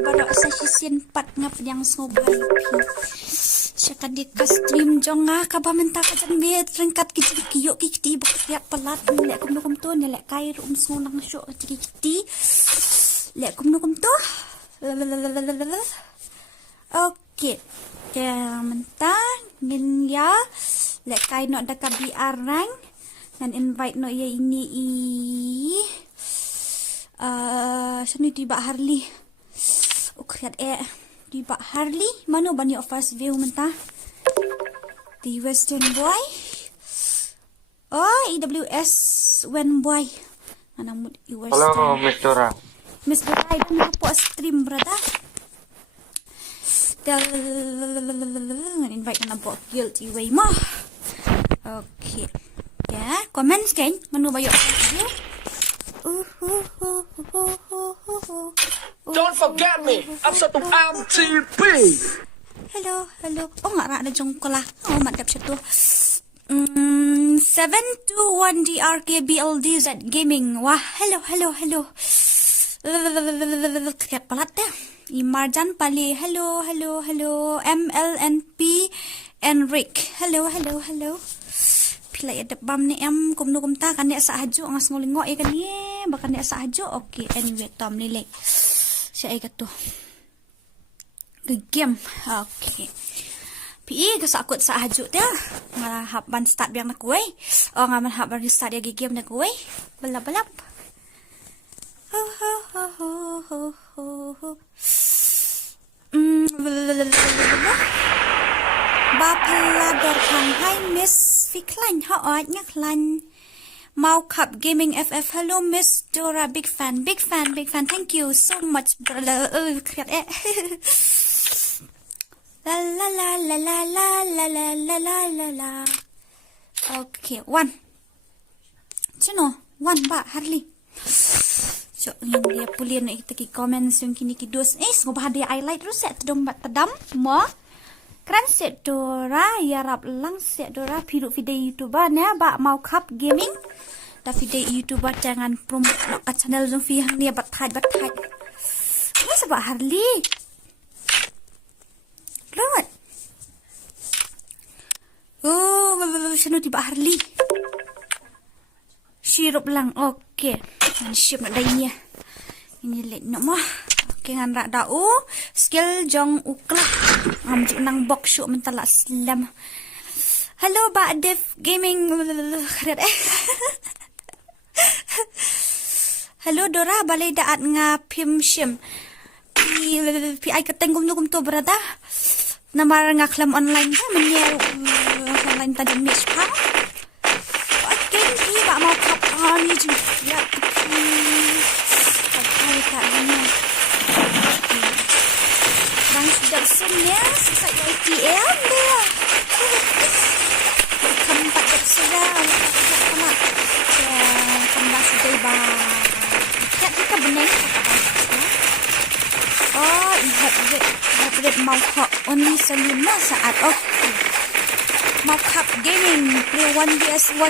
barak sa sisin pat nga penyang snowball pi. Siya kadi ka stream jong nga kabamenta ka jan me rengkat kiyo kiti bukya palat lek kum to ne lek kai rum sno nang syo kiti. Lek kum to. Okey. Ya mentah min ya lek kai no da kabi arang dan invite no ya ini sini tiba Harley. Ukriat tiba Harley. Mana bani of first view mentah. The Western Boy. Oh, EWS When Boy. Mana mood Western. Hello, Miss Dora. Miss Dora, I don't have a stream, brother. Invite na po guilty way mo. Okay. Yeah, comments kain. Manu ba yung video? Don't forget me. I'm sa tong MTP. Hello. Oh, nga na dyan ko la. Oh, madap siya to. 721 DRKBLDZ Gaming. Wah, hello. Kaya palat ya. Imarjan Pali, hello. MLNP Enric, hello. Pila ya debam ni em kum ta kan ya sa hajo ang ngulingo kan ye bakan ya sa hajo. Okay, anyway tom nilai. Siya ay kato. Game. Okay. Pi ka sa akot sa hajo dia. Nga haban start biang na kuwe. O nga man haban start ya game na kuwe. Balap. Bapalador kan hai Miss Fiklan ha nya klan mau cup gaming FF. Hello Miss Dora, big fan. Thank you so much brother. La. Okay, one ba Harley. So, yang dia pulih nak kita comments yung kini kidos. Semoga dia highlight terus set tedam mo. Keren set Dora yarap lang set Dora piru video YouTuber ne ba mau cup gaming. Da video YouTuber jangan promote nak channel yung yang dia batai. Ini sebab Harley. Lewat. Oh, sino tiba Harley. Sirup lang. Okay. Ship nak dai ini let nak mah. Okay ngan rak dau skill jong uklah amjuk nang box show mentala slam. Hello ba Dev Gaming. Hello Dora balai daat nga pim shim. Pi ai kateng kum to berada. Namar nga klam online ha menyer online tajam match pa. Okay ni ba mau kapan ni juga. Bang sudah semuanya sisa ATM dia. Tempat sudah sama. Tempat sudah ba. Kita benar. Oh, ihat mau kok only selima saat mau cup gaming play 1vs1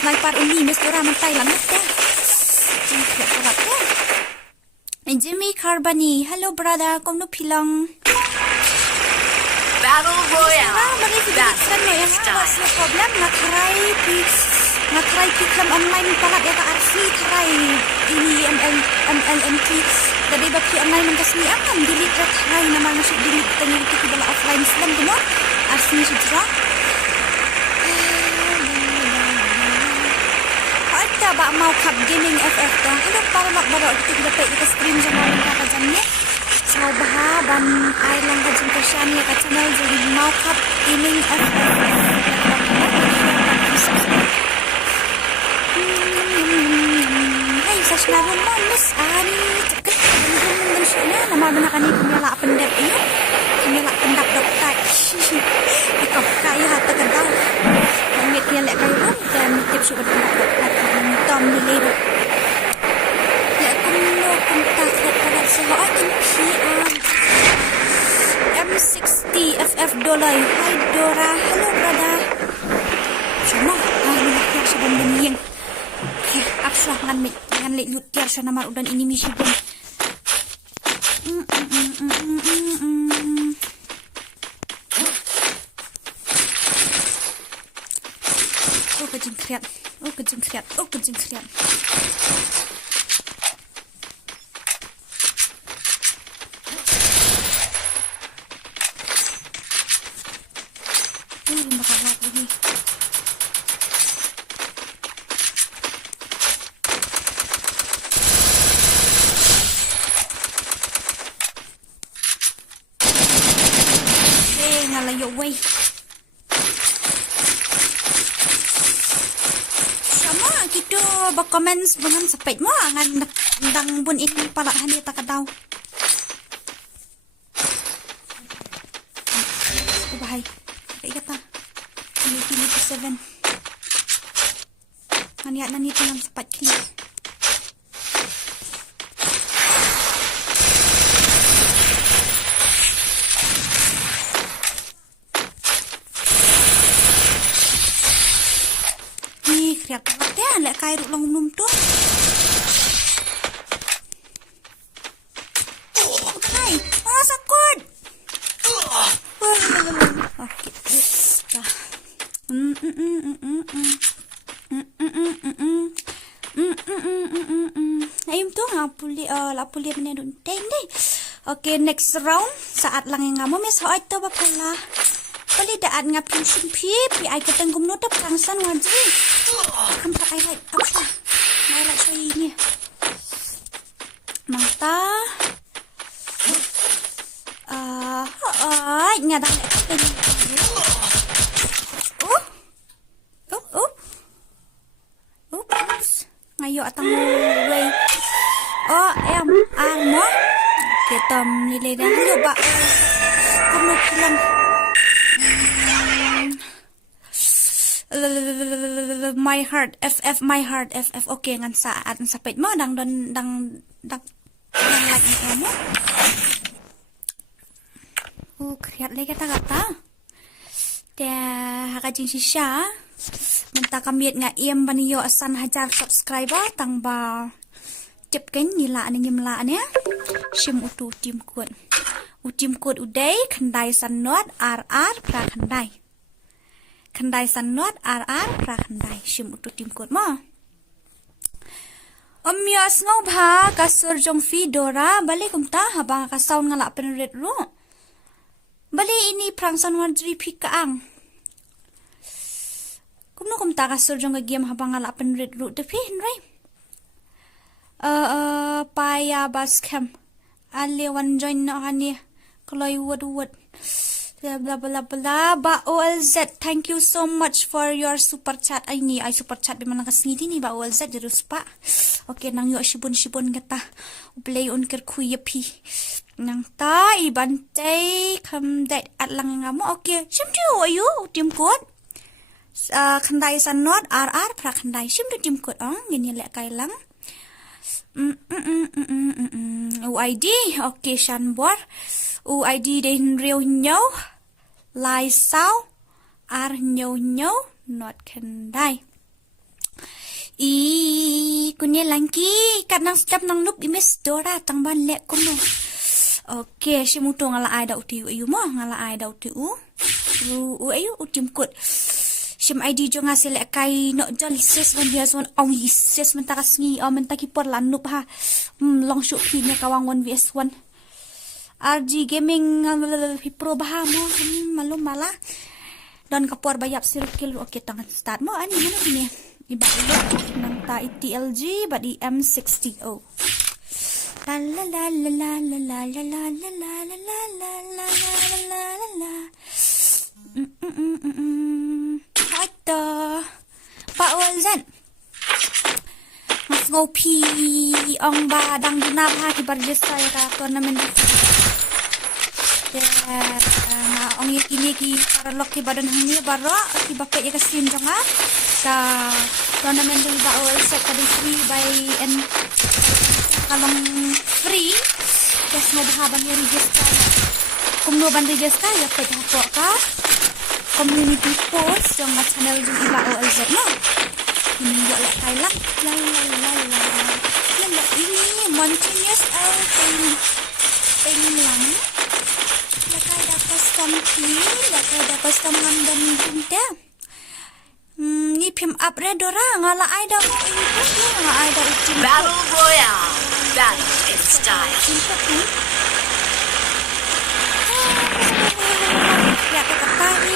sniper only Miss Dora mentai lambat deh. Jimmy Carbani, hello brother, kom nu pilang. Battle Royale. That's the style. Problem nakrai pikam online palat ya RC try ini MLMT. Jadi baki online mengkasni akan delete try nama nasi delete tanya itu dalam offline Islam tu mah RC sudah. Ada bak mau cup gaming FF dah. Hello para mak baru kita dapat kita stream sama orang kata jamnya. Sau bah ban ai lang ka jin persian ya ka channel jadi mau cup gaming FF. Hai sasnaron mo Miss Ani. Ceket dengan syuknya nama benak ani penyala pendek ini. Penyala pendak dokter. Ikut kaya hata kedau. Nangit dia lek kaya dan tip syukur pendak dokter. Tom di lero. Ya kuno kontak pada sehat PR. M60 FF dollar. Hi Dora, hello brother. Cuma ni nak yang sebelum demikian. Okay, absah dengan lek yutiar sana mar udan ini misi pun. kreat. Oh kejing kreat. Oh kejing kreat. Bakal lagi. Ngalayo way. Sama kita berkomen dengan sepet mo ngan ndang bun ini pala hani tak daw. Bahai. Kayak kata. Ini 7. Hanya nani tanam sepet kili. Kriat banget ya, lek kayak ruk long num tuh. Hai, sakit. Oke, dah. Ayam tuh lapuli menedun deh. Oke, next round saat lang yang ngamu mes hoy to bapala. Bali daan ngapin simpi, pi ay ketengkum no tap kangsan wajri. Kampa ay like apa? Ay like saya ini. Mata. Ngadang Oops. Ngayo atang way. Mo. Kita nilai dah lu ba. Kamu bilang my heart FF my heart FF okay ngan saat sapit mo dang like mo. Kriat lagi kata-kata. Dah hakajing sisya. Minta kami nga iem baniyo asan hajar subscriber tang ba tip kan nila ani nyimla ya. Shim utu tim kod. Utim kod uday kandai sanot RR pra kandai. Kandai sanot RR pra kandai. Shim utu tim kod mo. Omyas ngau bha kasur jong fi dora balik kumta habang kasaun ngala penred ro. Bali ini prangsan wajri pikaang. Kumno kumta kasur jong game habang ngala penred ro tapi henry. Paya baskem. Ali wan join no hani. Kloy wood. Blah blah blah. Ba OLZ, thank you so much for your super chat. Ay super chat bimana kasngiti ni ba OLZ jerus pa. Okay nang yo shibun kata. Play on ker kuyapi. Nang ta ibantay kam dat at lang nga mo. Okay, simtu ayo tim kod. Kandai sanot RR pra kandai simtu tim kod ngini lek kay lang. UID okay shanbor. UID den real nhau lai sao ar nhau not kandai. Kunya langki kadang step nang nup imes dora tang ban lek kuno. Okay, si muto ngala ai da uti ayu mo ngala ai da uti ayu utim kut. Sim ID jo ngasil lek kai no jol ses mon dia son ses menta kasngi menta kipor lanup ha. Long shoot pin kawang 1vs1. RG gaming pro bah mo malum mala. Don kapor bayap circle okay tangan start mo ani mana ni. Iba nang ta ITLG ba di M60. La la la la la la la la la la la la la la la la. Hatta Pak Walzan Mas ngopi ong ba dang dinap ha ki barjesa ya ka tournament. Na ong ini ki para lok ki badan hangni baro ki bapak ya kasin jonga ka tournament di ba Walzan ka free by and kalong free just mo bahabang ya register. Kung no ban register ya pwede po ka community post yang channel jung iba OLZ no. Ini yo lek kai lang la ini mountainous peng lang. Lek kai da custom key, lek kai da custom ngam dan bunta. Ni kali pim up redora ngala ai dah ngala ai dah ucin. Battle Royale. Battle in style. Ya ke KATEI.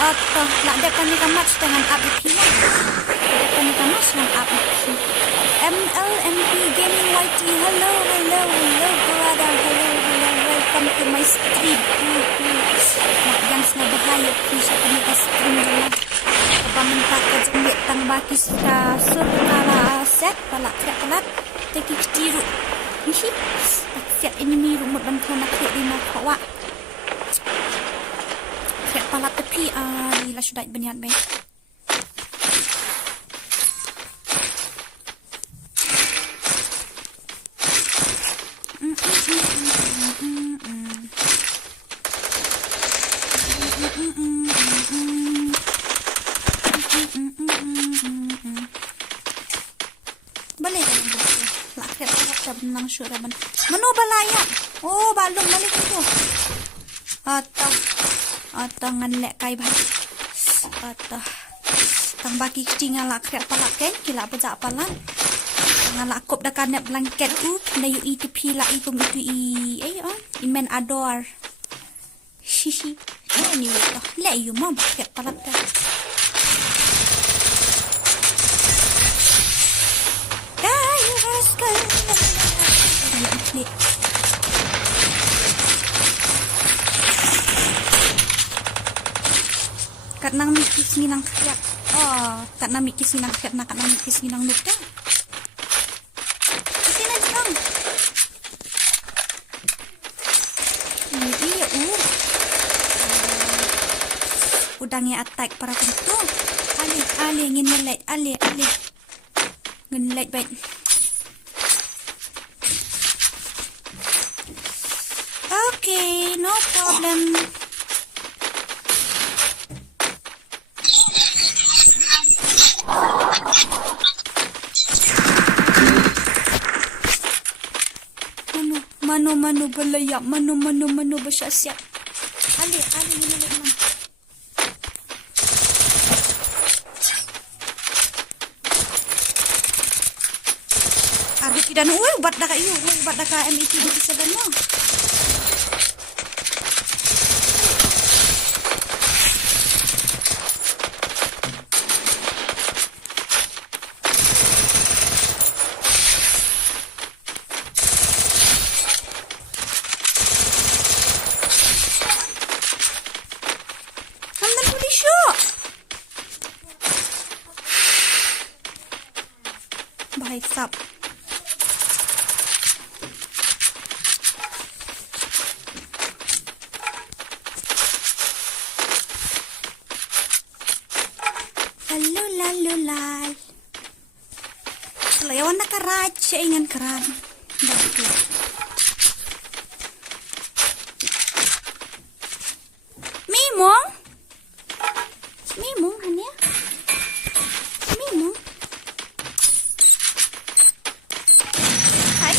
Atau nak depan ni kamat dengan up itu. Depan ni kamat dengan up. MLMP Gaming YT. Hello, hello, hello, brother. Hello, hello. Welcome to my stream. Yang sangat bahaya. Bisa kena ke stream dulu. Apa minta kejemik tang baki sudah surkala set. Palak kelak. Teki ketiru. Ishi. Siap enemy rumut bantu nak klik di kawa. Siap palak tepi. Inilah sudah beniat baik. Boleh lah kita benang syuraban. Menu balaya. Oh, balung balik itu. Atau nganlek kai bah. Atau tang baki tinggal lah krep palak kan kila bejak palan. Ngalak kop dah kanak blanket na yu itu pila ikum itu imen ador. Shishi. Anyway toh. Le yu mau krep palak dah. Kat nang mikis minang kriak. Oh, kat nang mikis minang kriak nak kat nang mikis minang nuta. Sini dong. Iya, udangnya attack para tentu. Ale ngin ngelet, ale. Ngelet baik. Okay, no problem. Mano belayak, mano bersiap-siap. Ali ini lagi. Arif tidak nu ubat dah kayu, ubat dah ka MIT di sana. Baik sap. Lalu. Layawan nak keraja ingan keran. Mimong hanya. Mimong. Hai.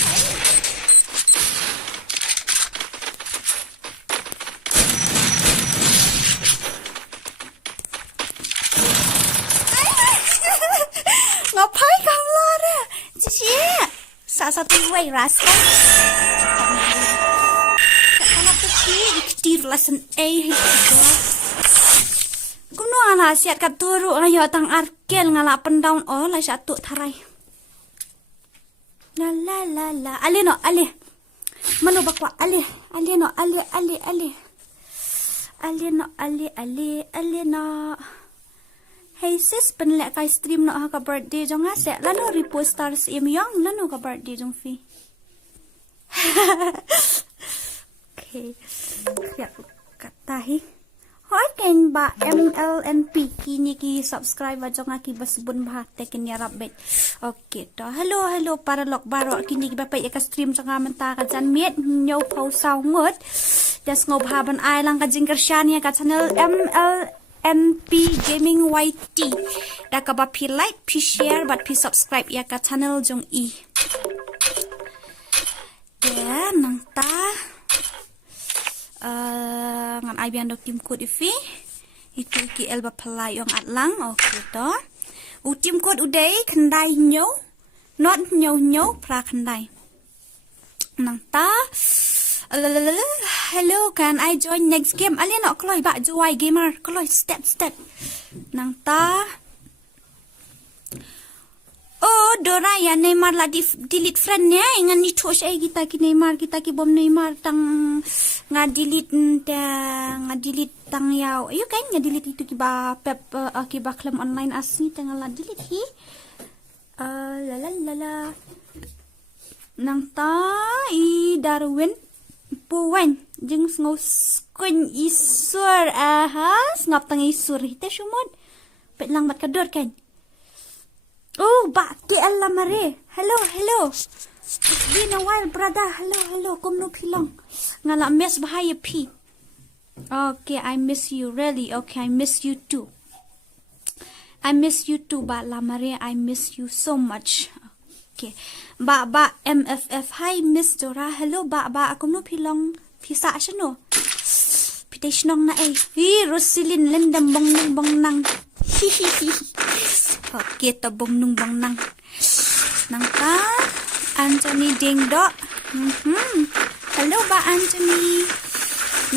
Ngapain kamu lari? Cici. Salah satu way rasa. Anak kecil diketir lesson A. Kuno anak siat kat turu ayo tang arkel ngalak pendaun lah satu tarai. La. Ale. Mano bakwa ale no. Ale no. Hey sis, penlek kai stream no ka birthday jong aset lano repost stars imyong lano ka birthday jong fi. Okay. Ya KATEI. Hoy ken ba MLNP kini ki subscribe jong aki basbun bah tekin ya rabbet. Okay to. Hello para lok baro kini ki bapai ka stream jong menta ka jan miet nyo pau saw ngot. Das ngob haban ai lang ka jingker shania ka channel MP Gaming YT. Dah ka ba pi like, pi share, bat pi subscribe ya ka channel jong i. Ya, nang ta. Ngan ai bian dok tim code ifi. Itu ki elba pelai yang atlang. Okay to. Tim code udai kendai nyo. Not nyo pra kendai. Nang ta. Hello, can I join next game? Alien nak keloi bak join gamer. Keloi step. Nang ta. Oh, Dora ya Neymar lah delete friend ya. Ingan ni touch kita ki Neymar, kita ki bom Neymar tang delete tang yau. Ayo kan delete itu ki ba pep ki ba claim online asni tang la delete hi. La. Nang ta I Darwin Puan jeng ngau skun isur ngap tang isur hita shumon pet lang mat kador kan. Oh ba KL lamare. Hello it's been a while brother. Hello kom no pilong ngala mes bahaya pi. Okay, I miss you really. Okay, I miss you too ba lamare. I miss you so much. Okay. Ba MFF. Hi Miss Dora. Hello ba aku no pilong pisa no. Pitay snong na Rosilin lendam bongnang. Okay, to bongnang. Nang ta Anthony Dingdo. Hello ba Anthony.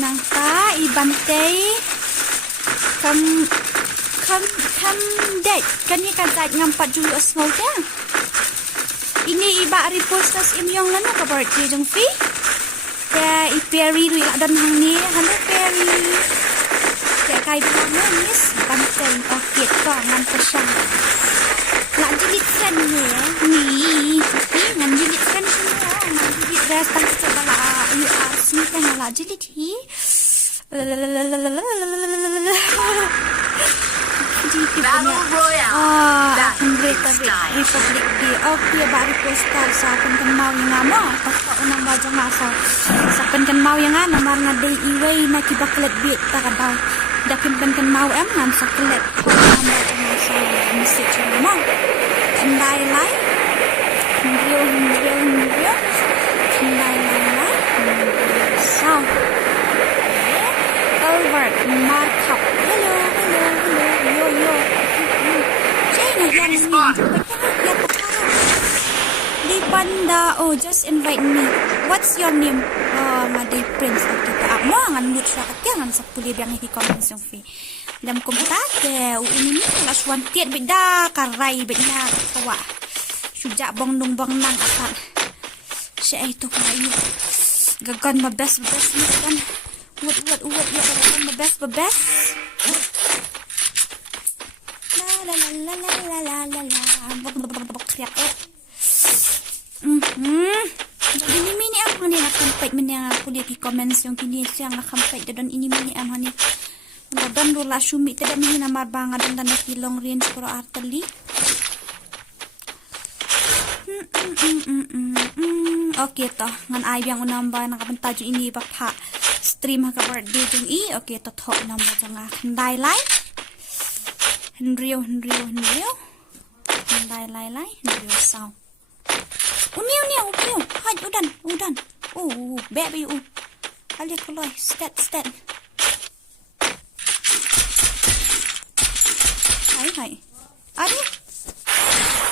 Nang ta Ibantay. Come date. Kani ka date ngampat Julius ngau ta. Ini iba repost tas imyong lano ka birthday jong fi. Ya I Perry ri adon hang ni. Hello Perry. Ya kai bilang Miss Bantay. Okay to ngan pesan. Nak jilit friend ni ni. Ngan jilit friend semua. Ngan jilit gas tang sebala you are sweet ngan la jilit hi. Battle Royale. That is style. Republic Day. Okay, baru postal sa akin kan mau yang ama. Pagka unang bajo nga sa akin kan mau yang ana mar nga day iway na kibaklet bit ta ka daw. Dakin kan mau ngam sa klet. Nama nga sa message mo. Kendai lai. Ndio. Kendai lai. So. Albert Markup. Hello. Yo. Enemy spot. Di Panda. Oh, just invite me. What's your name? Maday Prince. Kita mo ngan mut sa katyangan sa puli biang hi comments yung fi. Dam kumtate. Ini las wanted beda karai beda tawa. Suja bongnang akan. Siya itu kayu. Gagan mabes ni kan. What ya gagan mabes. La. Kriak. Jadi ini mini am hani nak sampai menya kuliah di comments yang kini siang nak sampai dan ini mini am hani. Dan dola sumi tidak mini namar bang dan tanda long range pro arteli. Okay toh ngan ai yang unamba nak pentaju ini bapa stream ka birthday jeng i. Okay toh thok namba janga kendai lai. Henrio. Kendai lai. Henrio sao. Uniu. Hai udan. Oh, baby u. Ali koloi stat. Hai. Ari.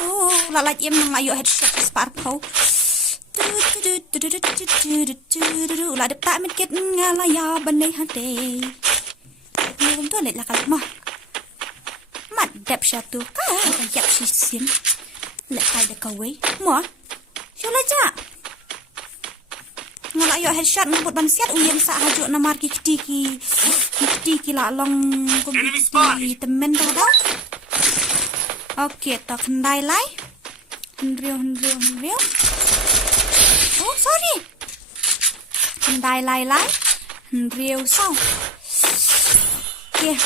Oh, lalat yem nang ayo headshot sparkle. La de pa mit ket ngala ya banai hate. Ngom to let la kal mo. Mat dep satu ka yap sisin. Let kai de kawai. Mo. Sila ja. Ngala ayo headshot ngobot ban siat uyen sa hajo na mar kitiki la long komiti temen ta daw. Okay, to kendai lai. Henrio. Oh, sorry. Kendai lai. Henrio sao. Okay.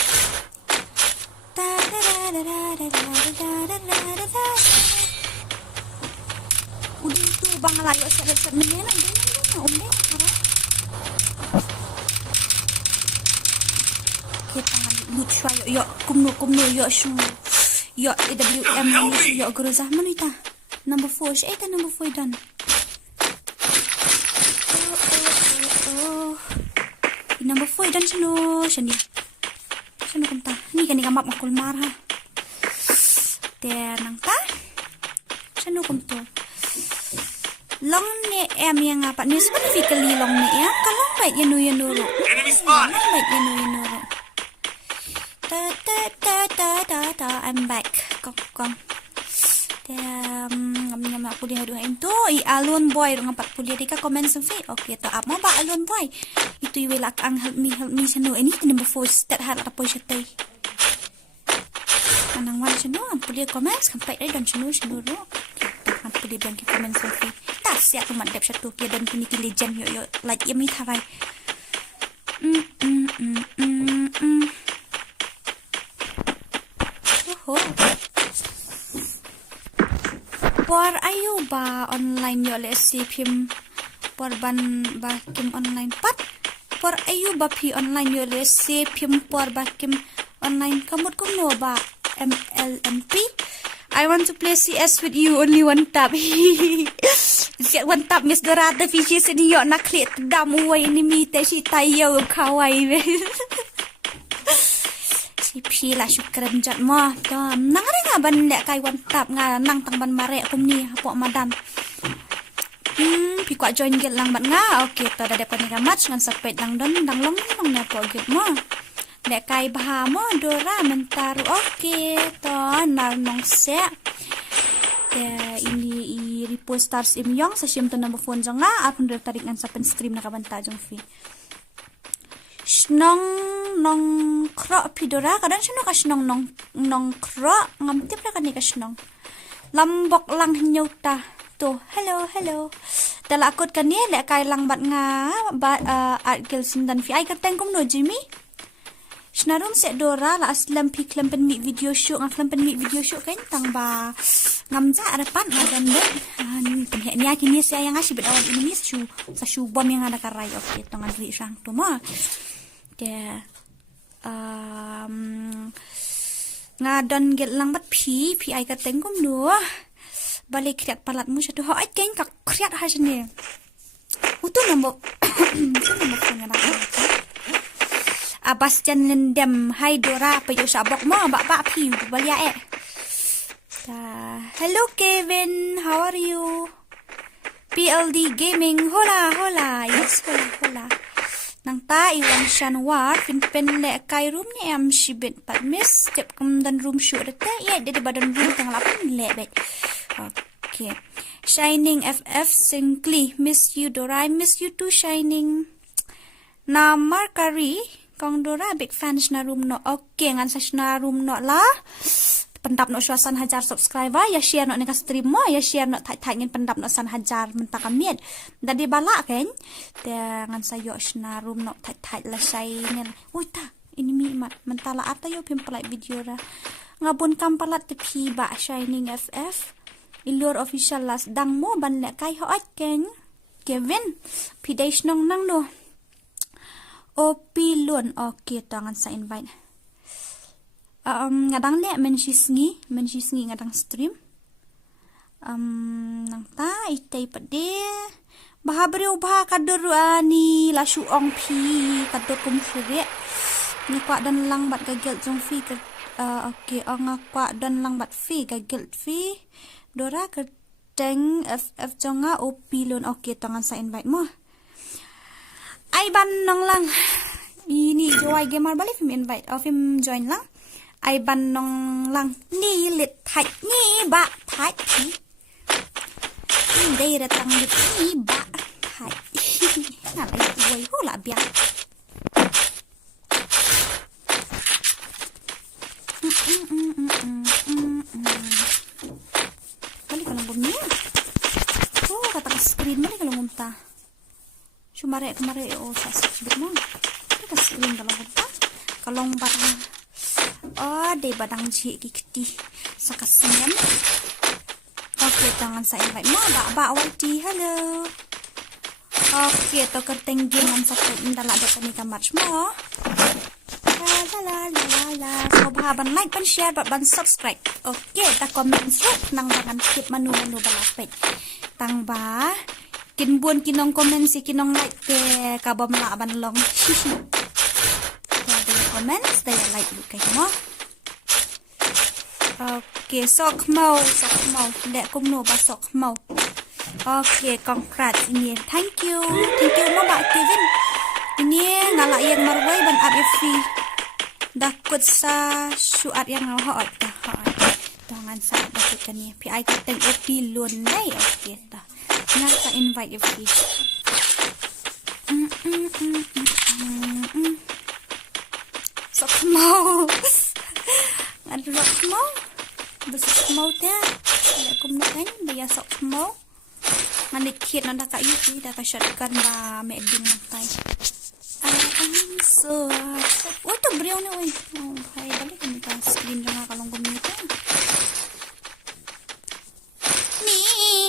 Udah tu bang layo set ni na. kita lucu yo kumno yo shu yo AWM yo groza manita number 4 ita number 4 dan number 4 dan shani kumta ni kan ikamap makul marha nang ta shanu kumto long ne em yang apa ni specifically long ne ya kalau baik yanu ro Enemy spot. baik yanu ro ta I'm back kong ngam aku dia dua itu alone boy ngapat pulia dika komen sampai okay to apa ba alone boy itu iwelak ang help me shanu ini number 4 start hal apa siya anang wan shanu pulia komen sampai dan shanu ro kan pulia bang komen sampai tak siap cuma dep satu dia dan kini legend yo like yami tharai por ayu ba online yo le sipim por ban ba kim online pat por ayu ba pi online yo le sipim por ba kim online kamut ko no ba MLMP I want to play CS with you only one tap get one tap miss dorada fishes ni yo na klet damu way enemy te si tayo kawai si la syukran jat mo to nang nga ban lek kai one tap nga nang tang ban mare kum ni hapo madan pi kwa join get lang bat nga okay to da depan ni match ngan sapet dang don dang long na po get mo lek kai bah mo dora mentaru okay to nar nong se ini repost stars imyong sa sim to number phone jang nga apun tarik ngan sapen stream na kabanta jong fi nong kro pidora kadang sino ka snong nong kro ngam tip ra kani ka snong lambok lang nyuta to hello dala akot kani le kai lang bat nga art girl sindan fi ai ka tengkum no Jimmy snarum se dora la aslam pi klempen mi video shoot ngam klempen mi video shoot kan tang ba ngamja arapan adan ne penhe nya kini saya yang ngasih bedawan ini sa shu bom yang ada karai okay to ngadri sang to ma dia ngadon get lang bat pi ai ka tengkum do balik kriat palat mu satu ho ai keng ka kriat ha sene utu nombok abas jan lendem hai dora payo sabok mo ba pi balia hello Kevin, how are you? PLD Gaming, hola, yes, hola. Nang ta iwan shan war, pin le kai room ni am shibit pat miss, step kum dan room shoot rete, ya dari badan room tang lapin le bet. Okay. Shining FF Singly, miss you Dora, I miss you too Shining. Na Markari, kong Dora big fans na room no, okay, ngan sa na room no lah. Pendap no san hajar subscriber ya share no neka stream mo ya share no thai ngin pendap no san hajar menta kamiet dadi bala kan dengan sayo shna room no thai la sai nen uita ini mi mat mentala ata yo pimpelai video ra ngabun kampalat te pi ba Shining FF ilur official las dang mo ban le kai ho ken Kevin pidai nong nang no opi lon okay tangan sa invite ngadang le menshisngi ngadang stream nang ta itay pade bahabre ubah kadur ani la shuong pi kadur kum shure ni kwa dan lang bat gagel jong fi okay anga kwa dan lang bat fi gagel fi dora ke teng ff jonga opilon okay tangan sa invite mo ai ban nong lang ini joy gamer balik film invite of him join lang ai ban nong lang ni lit thai ni ba thai ni đây là tăng lit ni ba thai là lại quay ho là bia balik kalau bumi oh kata screen balik kalau munta cumare kemare oh sasibit mo kata screen kalau munta kalau bat oh de badang ji kikti sakasem okay tangan sa invite mo ba awati hello okay to kerteng giman sa indala do kani ka match mo hala ngobah ban like ban share ban subscribe. Okey, ta komen sup nang jangan skip manu balapet. Tang ba kin buon kinong komen si kinong like ke kabam la ban long. Ada komen, ada like lu kay mo. Okey, SOHKHMEW. Dek kum no ba SOHKHMEW. Okey, congrats ini. Thank you mo ba Kevin. Ini ngalak yang marway ban RFV. Dah kut sa syuat yang hot dah. Tangan sa bakit kani. PI kateng OP lun nay. Okey dah. Ngal sa invite FV. SOHKHMEW. Aduh SOHKHMEW. SOHKHMEW teh. Ya kum kan dia SOHKHMEW. Nganit kit nanda ka yuki dah ka shotgun ba meding nantai. So, tu beliau ni, weh. Oh, hai, balik ni kan screen jangan kalau komputer. Ni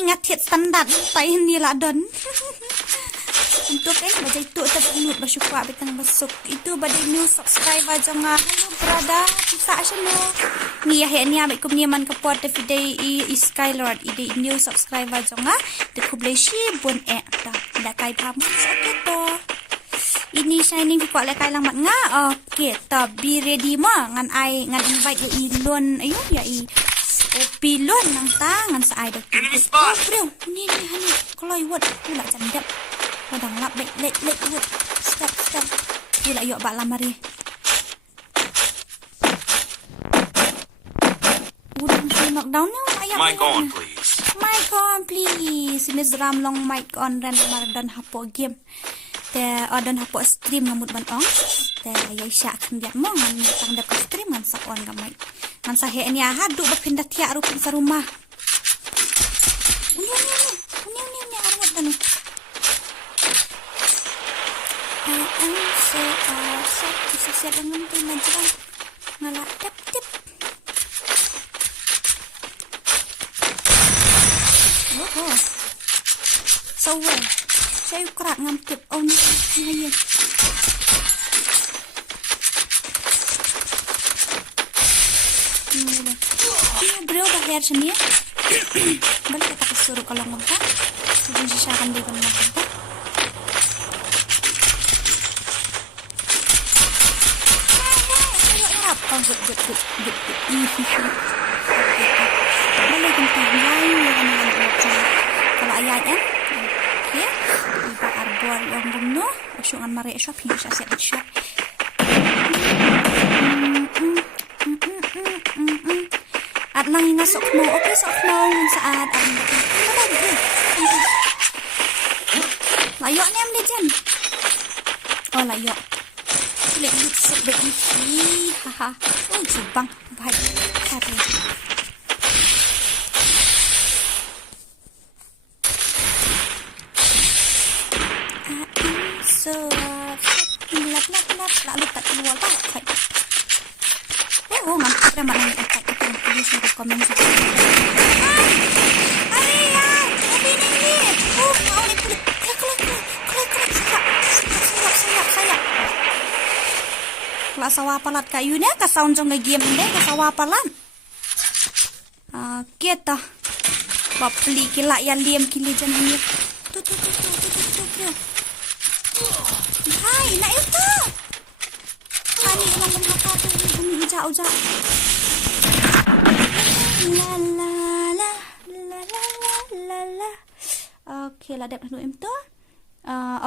ngatit standar tay ni lah don. Untuk baca itu terbenut bersyukur betang besok. Itu badai new subscriber jangan. Hello brother, bisa asal ni ya ni ambil kum ni man kapot video i Skylord ide new subscriber jangan. Dekubleshi bon dah kai tham. Okey to. Ini shining kok le kai lang mat nga. Okey, ta be ready ma ngan ai ngan invite i lon ayo ya i OP lon nang ta ngan sa ai dak. Bro, ni hani kalau iwat pula candap. Padang lap let wot. Stop. Pula yo bak lamari. Udang si knockdown ni ayam. Mic on, please. Mic on, please. Miss Ram long mic on ran dan hapo game. Te odon hapo stream ngamut ban ong. Te yai syak kendiak mo ngan tang dapat stream ngan sak on gamai. Ngan sahe ni hadu berpindah tiak rupin sa rumah. Uni arwat tanu. So siap dengan tu majuan. Ngalak tip. Oh. So well. Saya kerak ngam tip on ni. Ini beliau bahaya sini. Balik kita suruh kalau mengkak. Sudah sisakan di bawah kita. Oh, good. Balik kita kalau ayat kan. Okey. Iba arbor yang bunuh. Usungan mari shopping saya siap. At lang ingasok mo. Okay, SOHKHMEW saat layo ni am legend. Oh, layo. Sulit sebab ini. Haha. Oh, jubang. Baik. Kata. So, lap lalu tak keluar tak. Oh, mantap dah mana ni tak kita suruh komen saja. Kelas sawah palat kayu ni, ke sound jong game ni, ke sawah palat. Kita, bapli kila yang liam kili jan ni. Tu. Hai, nak itu. Ani orang berhaka tu, ini ujak. La. Okey lah, dah penuh tu.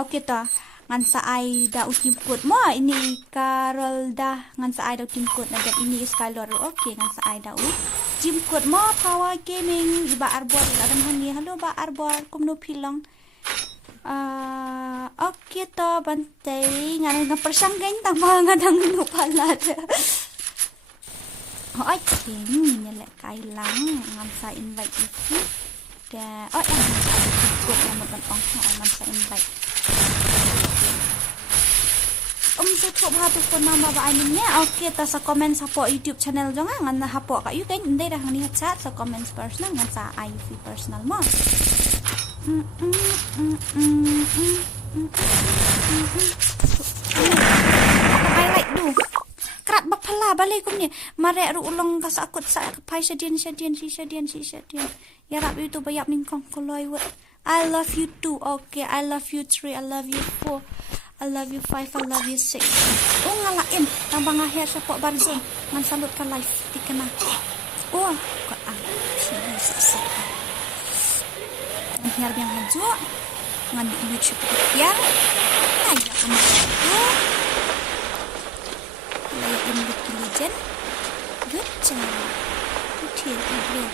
Okey ta. Ngan sa ai da utim kod mo ini Carol dah ngan sa ai da utim kod na ini Skylord. Okey ngan sa ai da utim kod mo Power Gaming iba arbor adam hani. Halo ba arbor kumno pilong. Okey to bantai ngan persanggain tama ngadang nu palat. Okey ni nyelek kailang ngan sa invite itu. Da kod nama ban ong ngan sa invite. Tutup hatu pun nama ba animnya. Okey ta sa comment support YouTube channel jangan ngan hapo ka you kan indai dah ngani chat sa comments personal ngan sa IV personal mo. Highlight du. Kerat bapala lah balik kum ni. Marek ru ulong kas akut sa pai shadian. Ya rap itu bayap mingkong koloi wat. I love you 2. Okay, I love you 3. I love you 4. I love you 5. I love you 6. Oh ngalain tambang akhir support barzon. Man salutkan live dikena. Oh, kok sini sesat. Biar yang maju. Ngan YouTube ya. Ayo kamu. Like in the legend. Good job. Good bro.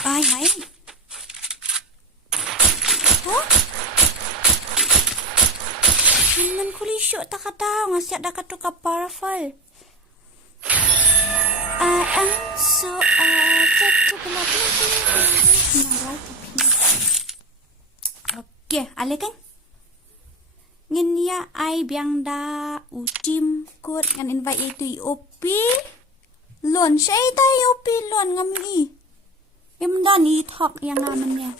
Hai. Oh? Nan kuli syok tak kata ngasiak dah kata powerful. I am so okay, ale kan? Ngin ya ai biang da utim kod ngan invite itu OP. Lon syai ta OP lon ngami. Em dah ni thok yang namanya.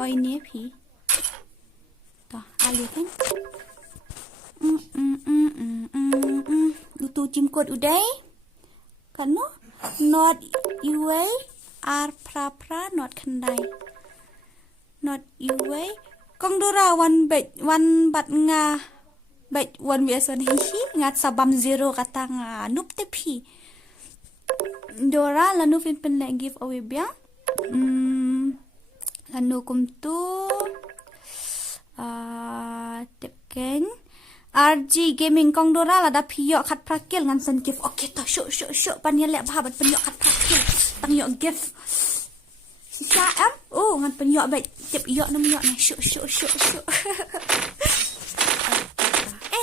Oh ini pi. Tuh, alih kan? Itu tim kod udai. Kan no? Not UA R pra not kendai. Not UA. Kong dora one bat nga. Bat one biasa ni ngat sabam 0 kata nga nup te pi. Dora lanu fin pen give away biang. Lanu kum tu tepken RG gaming kong Dora la da piyok kat prakil ngan sen give. Okay ta syuk pan ya lek bahabat penyok kat prakil tang yok give. Sisa am oh ngan penyok baik tip yok nam yok na syuk.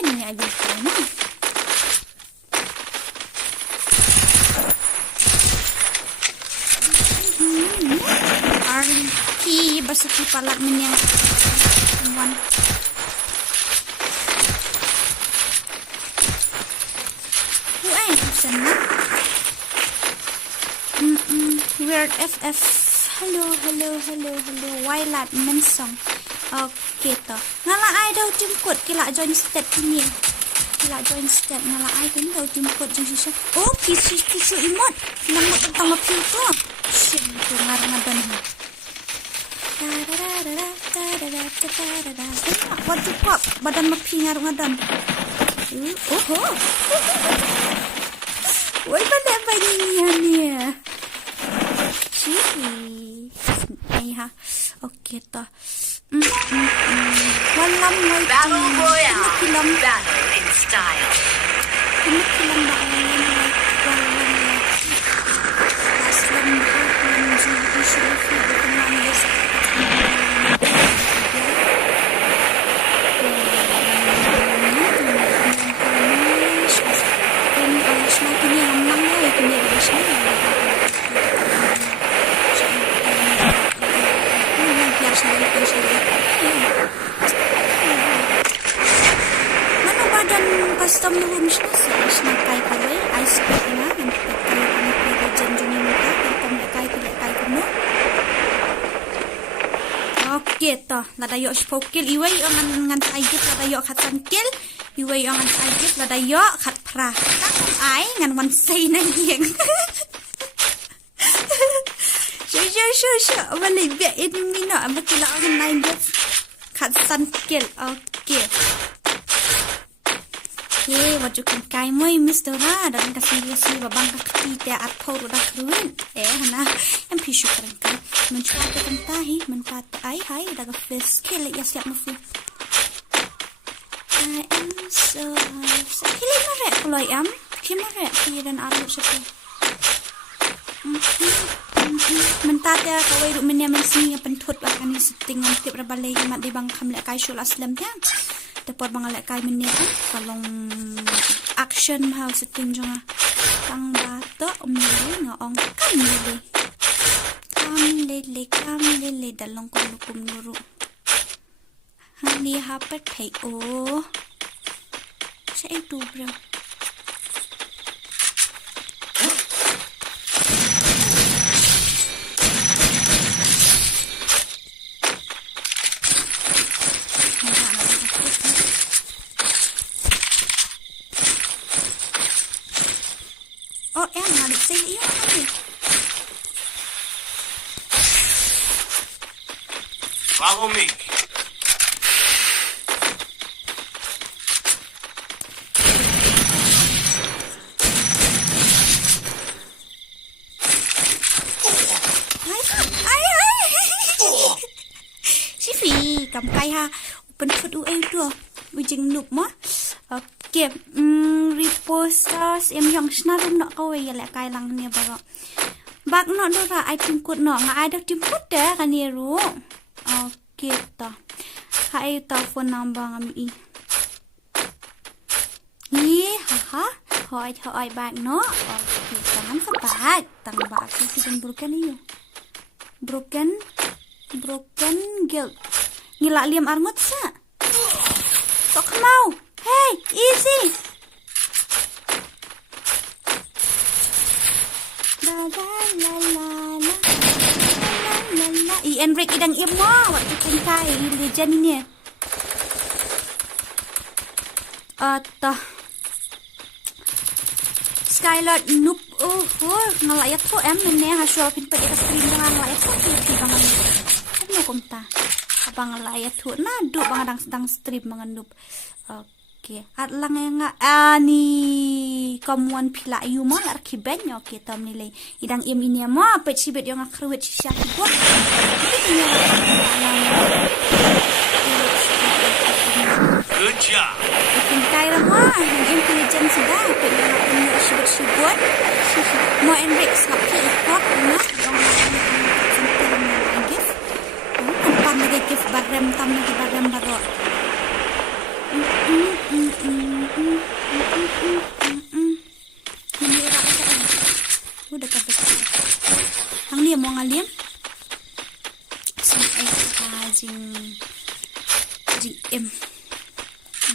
Ni aja ni. Arki basuki palat menyang teman. Sana. Weird FF. Hello. Wildlife mensong. Okay to. Ngala ai daw tim kod kila join step ni. Ngala ai kan daw tim kod jeng sisa. Oh, kisu imot. Namot tentang mapiu to. Sim to ngarang ha. What the fuck? Badan mapi ngarang adan. Oh. Why pada baginya ni? Ay ha. Okay to. Walang white. Battle Royale. Battle in style. Custom room siya na kay kaway ice cream na ang pagkakas dyan yung mga kay no. Okay to ladayo si pokil iway ang ngan saigit ladayo kat sankil iway ang ngan saigit ladayo kat pra ay ngan wan say na iyang sure balik biya ini no ang bakila ang naigit kat sankil. Okay. Okay, what you can kay mo Mr. Ra dan kasi si babang kakiti at photo da kruin hana em pishu kan mencuata kan tahi menpata ai hai daga face kele ya siap mo I am so kele mare kulai am kimare dan aru sepe mentate kawai ru menya mensi pentut akan setting tip ra balai mat di bang kham le kai shul aslam ta Dapat bangalek kai menit kalau action mau setting jangan tang bata omile ngaong kam lele dalang kum nuru hani hapat hai oh saya itu bro oh em ngaduk saya iya okay. Follow me. Sifi, cầm cây ha. Open foot u tu. Ujung noob mah. Okay. Repostas em yang snarum nak kau ya lek kai lang ni baru. Bak nak dora ai timput nak ngai ada timput dah kan ni ru. Okay ta. Hai telefon number kami. Ni ha. Hoi bak no. Okay, jangan sebat. Tang bak kita broken ni. Broken guilt. Ngilak liam armut sa. SOHKHMEW. Hey, easy. La. Enric idang imo waktu kentai legend ini. Tah. Skylar noob. Ngalayak tu mene hasil pinpat di screen dengan ngalayak tu di bangan. Tapi aku tak. Abang ngalayak tu nadu bangan sedang stream bangan noob. Okay. Atlang yang ni kamuan pila ayu mo lar kiben yo kita nilai idang im ini mo pet sibet yang akruwet siya buat. Good job. Pintai ramah intelligence sudah pet yang akruwet sibet buat. Mo Enric sakit ikut na dong gift. Pam lagi gift barem tam lagi barem baru. Udah kapit. Hang dia mau ngaliam. Jing GM.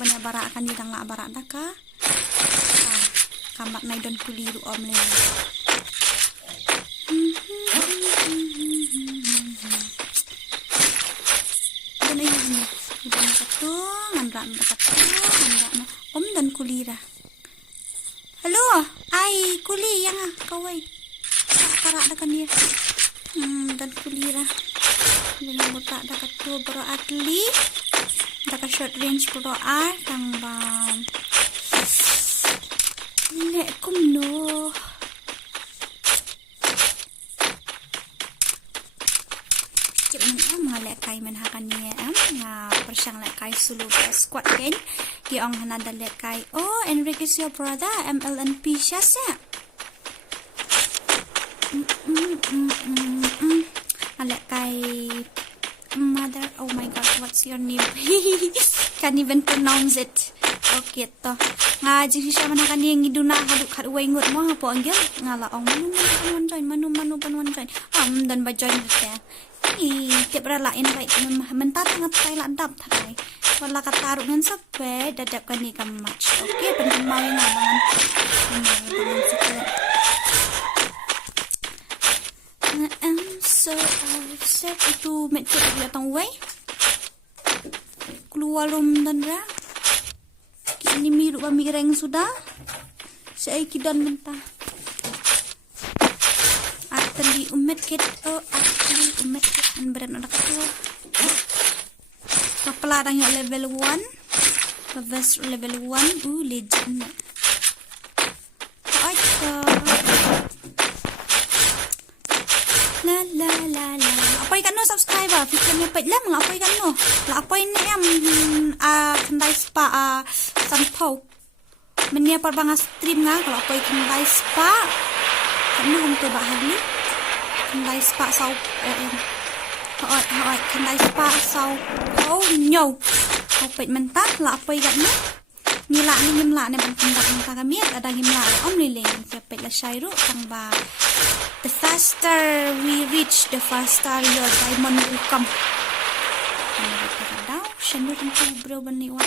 Banyak barak akan ditang nak barak dah ka. Kamat nai dan kuliru om le. Om dan kulira. Halo, ai kuli yang kawai. Karak dah kan dia. Dan kulira. Jangan buta dah katu bro atli. Dah short range bro tangbang. Lek kumno. Cik mengalek kai menhakan ni persang lek kai sulu squad kan. Dia orang hendak lek kai. Oh, Enric is your brother. MLNP siasa. Alek kai mother. Oh my god, what's your name? Can't even pronounce it. Okay toh. Ngaji siya menhakan yang iduna haduk hadway ngut mo apa anggil ngala ong manu join. Dan ba join dia. Tiap rala invite mentah tengah tai ladap thai. Wala kataruk ngan sabe dadap kan ni kam match. Okay, penting mau yang abangan. So upset itu metode dia tang way. Keluar rum dan ra. Kini miru ba mireng sudah. Saya kidan mentah. Atli umet kit umet kit an beran anak tu. Kapala yang level 1. Vest level 1. Legend. La. Apa ikan no subscriber? Fikirnya pet lah mengapa ikan no? Lah apa ini yang kendai spa sampau. Menia perbanga stream ngah kalau apa ikan kendai spa. Karena untuk bahari kendai spa sau kendai spa sau SOHKHMEW Opet mentah la apa ikat ni. Nila ni ngimla ni mentah kami ada ngimla om lileng siapa la syairu tang ba. The faster we reach, the faster your diamond will come. Daw, shandu tentu bro bani wa.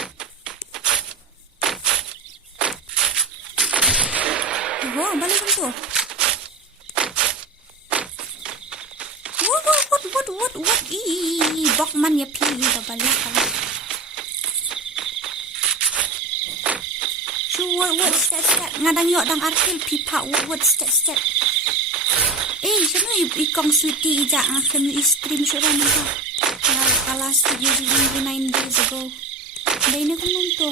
Oh, balik tentu. What? Bokman ya pi balik kan. What step ngadang yok dang artil pipa what step. Siapa ikong sweetie ijak akan stream syuran itu. Last usually 9 days ago. Day ni kan tu.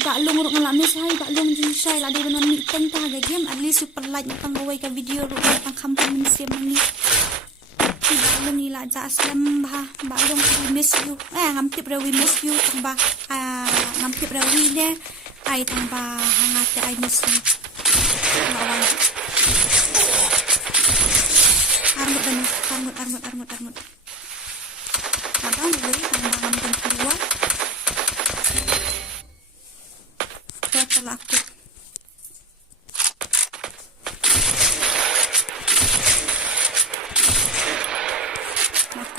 Baklong urut ngalami saya, baklong jinsai lah dia benar meeting tah ada game. At least super like tang gawai ke video urut tang kampung mensiam ni. Baklong ni lah jak aslam bah. Baklong we miss you. Ngampip dah we miss you tang bah. Ngampip dah we deh. Ai tang bah hangate I miss you. Lawan. Armut. Abang gue tambangan dan keluar. Kita laku.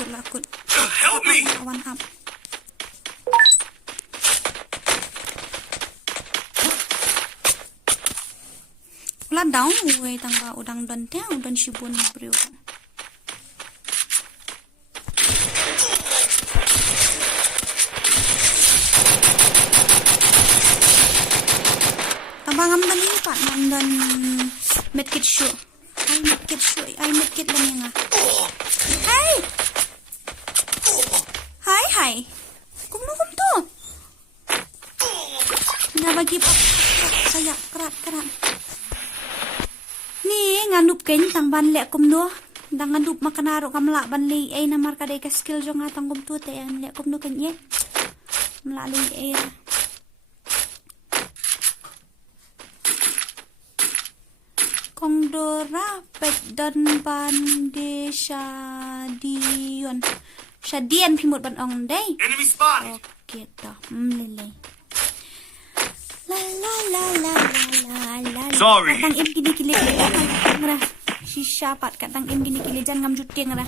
Lakut. Help me! Awan up. Ulah down gue tangga udang dan teh udan shibun bro. Tambang am dali pak nandan medkit show. Ai medkit lang nga. Hai. Kum tu. Na bagi pak saya kerat. Ni nganup ken tang ban lek kum no. Dang nganup makanaro kamla ban li ai na marka dai ka skill jo nga tang kum tu te an lek kum no ken ye. Melalui air. Kongdora pek dan bande Shadian pimut ban ong day. Enemy spotted! Okay dah. Lelai. La. Sorry. Katang im gini-gini ngara. Shisha pat katang im gini-gini jan ngam juting ngara.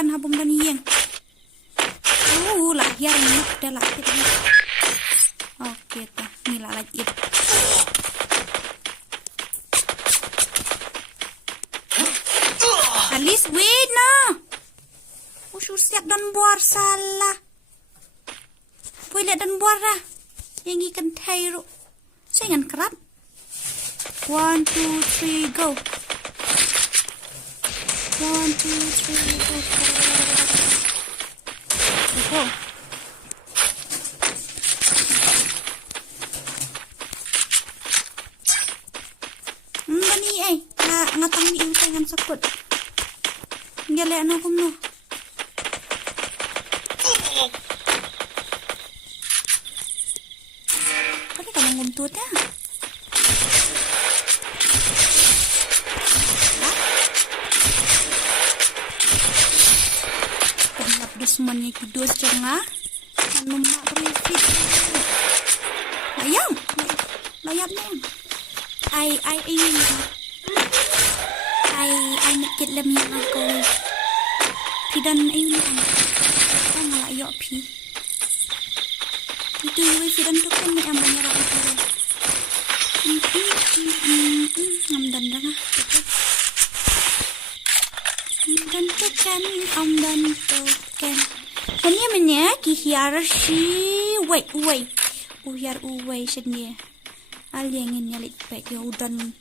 Habum dan yeng. Lahir ni dah lahir ni. Okey tah, ni lah lagi. Alis wait na. Usur siap dan buar salah. Boleh dan buar dah. Yang ikan tairu. Saya ingat kerap. 1, 2, 3 go. 1, 2, 3 go. Go. Bani ngatang ni yung tangan sakot. Gale ano kum no. Pati ka nang gumtut ya. Semuanya kudus jengah numak berifit layam layam I nakit lam yang aku pidan ayun ang ngalayok pi itu yung pidan tu kan may amang yarap ito amdan lang amdan tu kan amdan tu kan kanya menya kihiar si wait uyar uway sendiri aliangin nyalit pek ya udan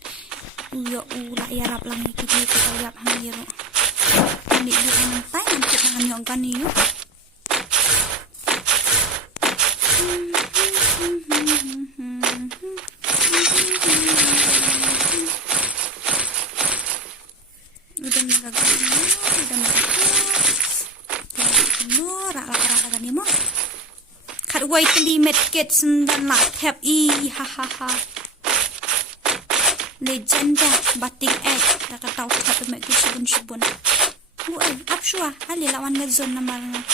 uyo ula yarap lang ikiti kita yap hangiro hindi di antay nanti tangan yung kaniyo Wait limit gets dan lah tap hahaha. Legenda bating dah tahu tap mek shibun. Buat up shua hali lawan ngazon namarna.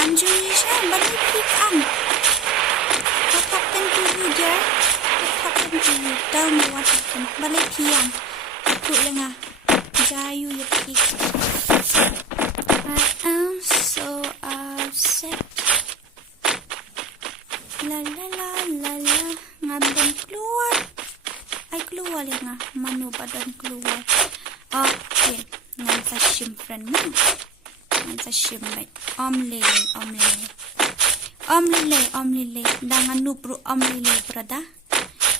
Anjuri sha balik pick an. Tetap tentu dia. Tetap tentu tahu ni what happen. Balik piang. Aku lengah. Jayu ya pick. I am so upset. La la la la la. Ngabang keluar. Ay keluar ya nga. Manu badan keluar. Okay. Ngan sa shim friend mo. Ngan sa shim mate. Omlele. Dangan nubro omlele brada.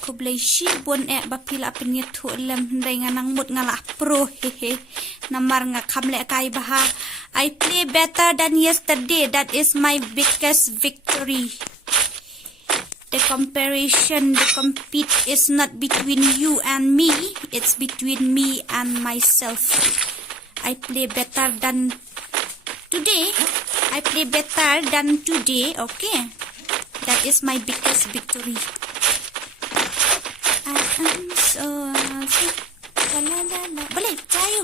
Kublay shibon bapila pinya tu lem dengan nang mut ngalah pro hehe. Namar nga kamle kai baha. I play better than yesterday. That is my biggest victory. The comparison, the compete is not between you and me. It's between me and myself. I play better than today. Okay. That is my biggest victory. I am so la. Boleh, cayo.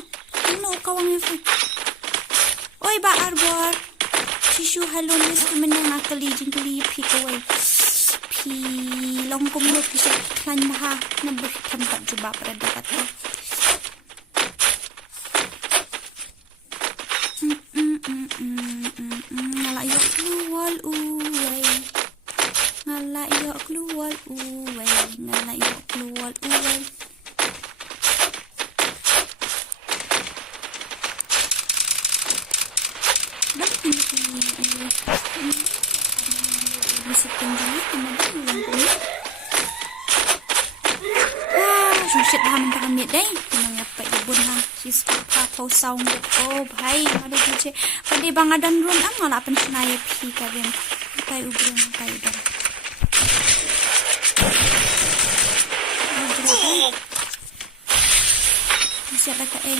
Ano kawang ifu? Oi ba arbor. Shishu halon is kumenang akalijin kuli pick away. Long kumulot kasi klan maha na bertempat coba pada dapat tu. Ngalayo keluar uway. Bisik tinggi kemudian ulang kumit. Susit dah mentang mit deh. Tenang apa ibun ha. Sis apa kau saung oh bhai ada kuce. Pada bangadan run am ngala pen senaya pi kalian. Kai ubun kai udah. Siapa kata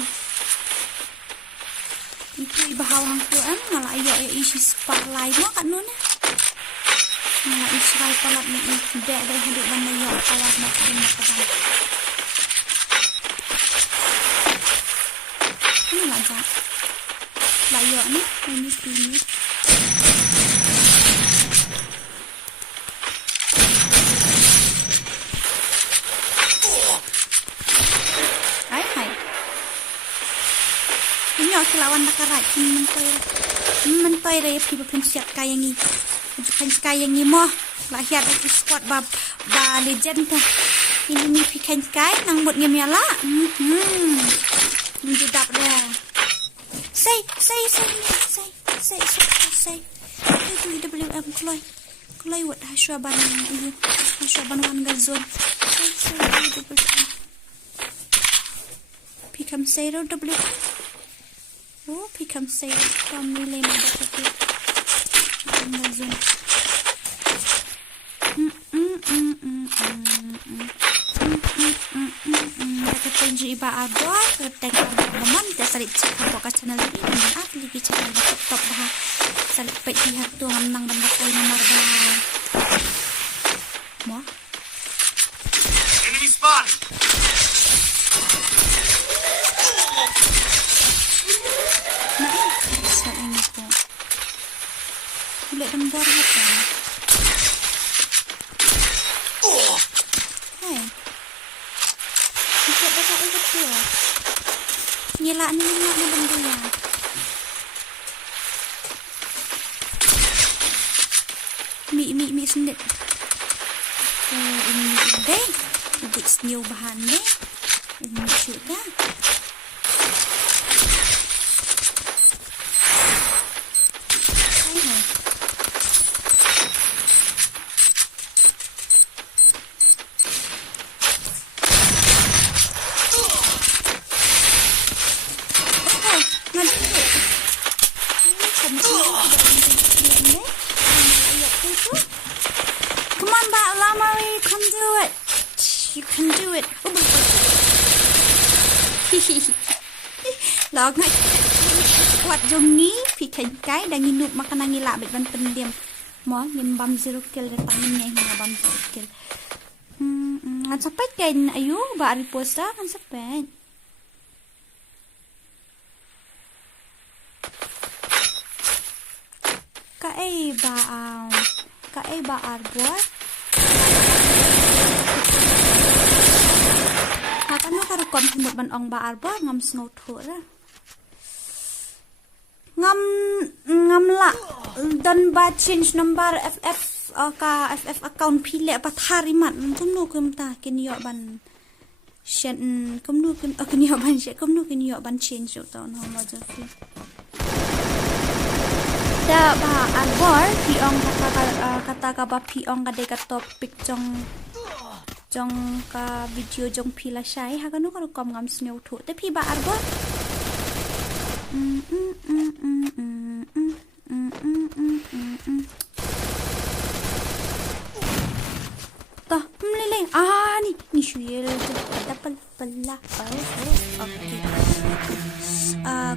itu ibahawang tu am ngala ayo isi spotlight mo kat nuna. Ngala Israel palap ni dek dah hidup benda yo palap nak kena pedang. Ini lajak. Layo ni ini sini. Hai. Ini aku lawan nakarat mentoi raya pi berpensiap kaya ni. Bukan kaya ni mo. Lahir dari squad ba legend ta. Ini ni pi kan kai nang mut ngemiala. Menjedap dah. Say. Itu IWM Kloi wat hasyaban ini. Hasyaban wan gazon. Say. Pikam sayro WM. Oh, pikam sayro. Kami lema dapat. Gazon. Tunjuk iba abah tengok teman dah salit cek apa channel ini dan aku lagi channel top dah salit pihak tu menang benda kai nomor dah mo Enemy spot. nah sa ini po ulit ang bar hata Nyela ni nak na benda ya. Mi sendiri. Ini deh. Ubik seniau bahan deh. Ini sudah. Come on, Lamari, come do it. You can do it. Log ngay quạt dùng ní phi khánh cái đang nhìn nụ mà khả năng nghi lạ bệnh văn phân điểm mo nim bam zero kill de tang nya hinga bam zero kill ngan sampai ken ayu ba ari posta kan sampai KATEI ba arbor hakano karo kom semut ban ong ba arbor ngam snow thura ngam la dan ba change number FF account pile pathari mat kumnu kumta ken yo ban shen kumnu ken yo ban she kumnu ken yo ban change yo ton ho ma jo fi da ba arbor pi ong kata ka ba pi ong ka de ka topic jong ka video jong pila shai hakano karo kom ngam snow thu te pi ba arbor toh mlele ni shuel dapat pala okay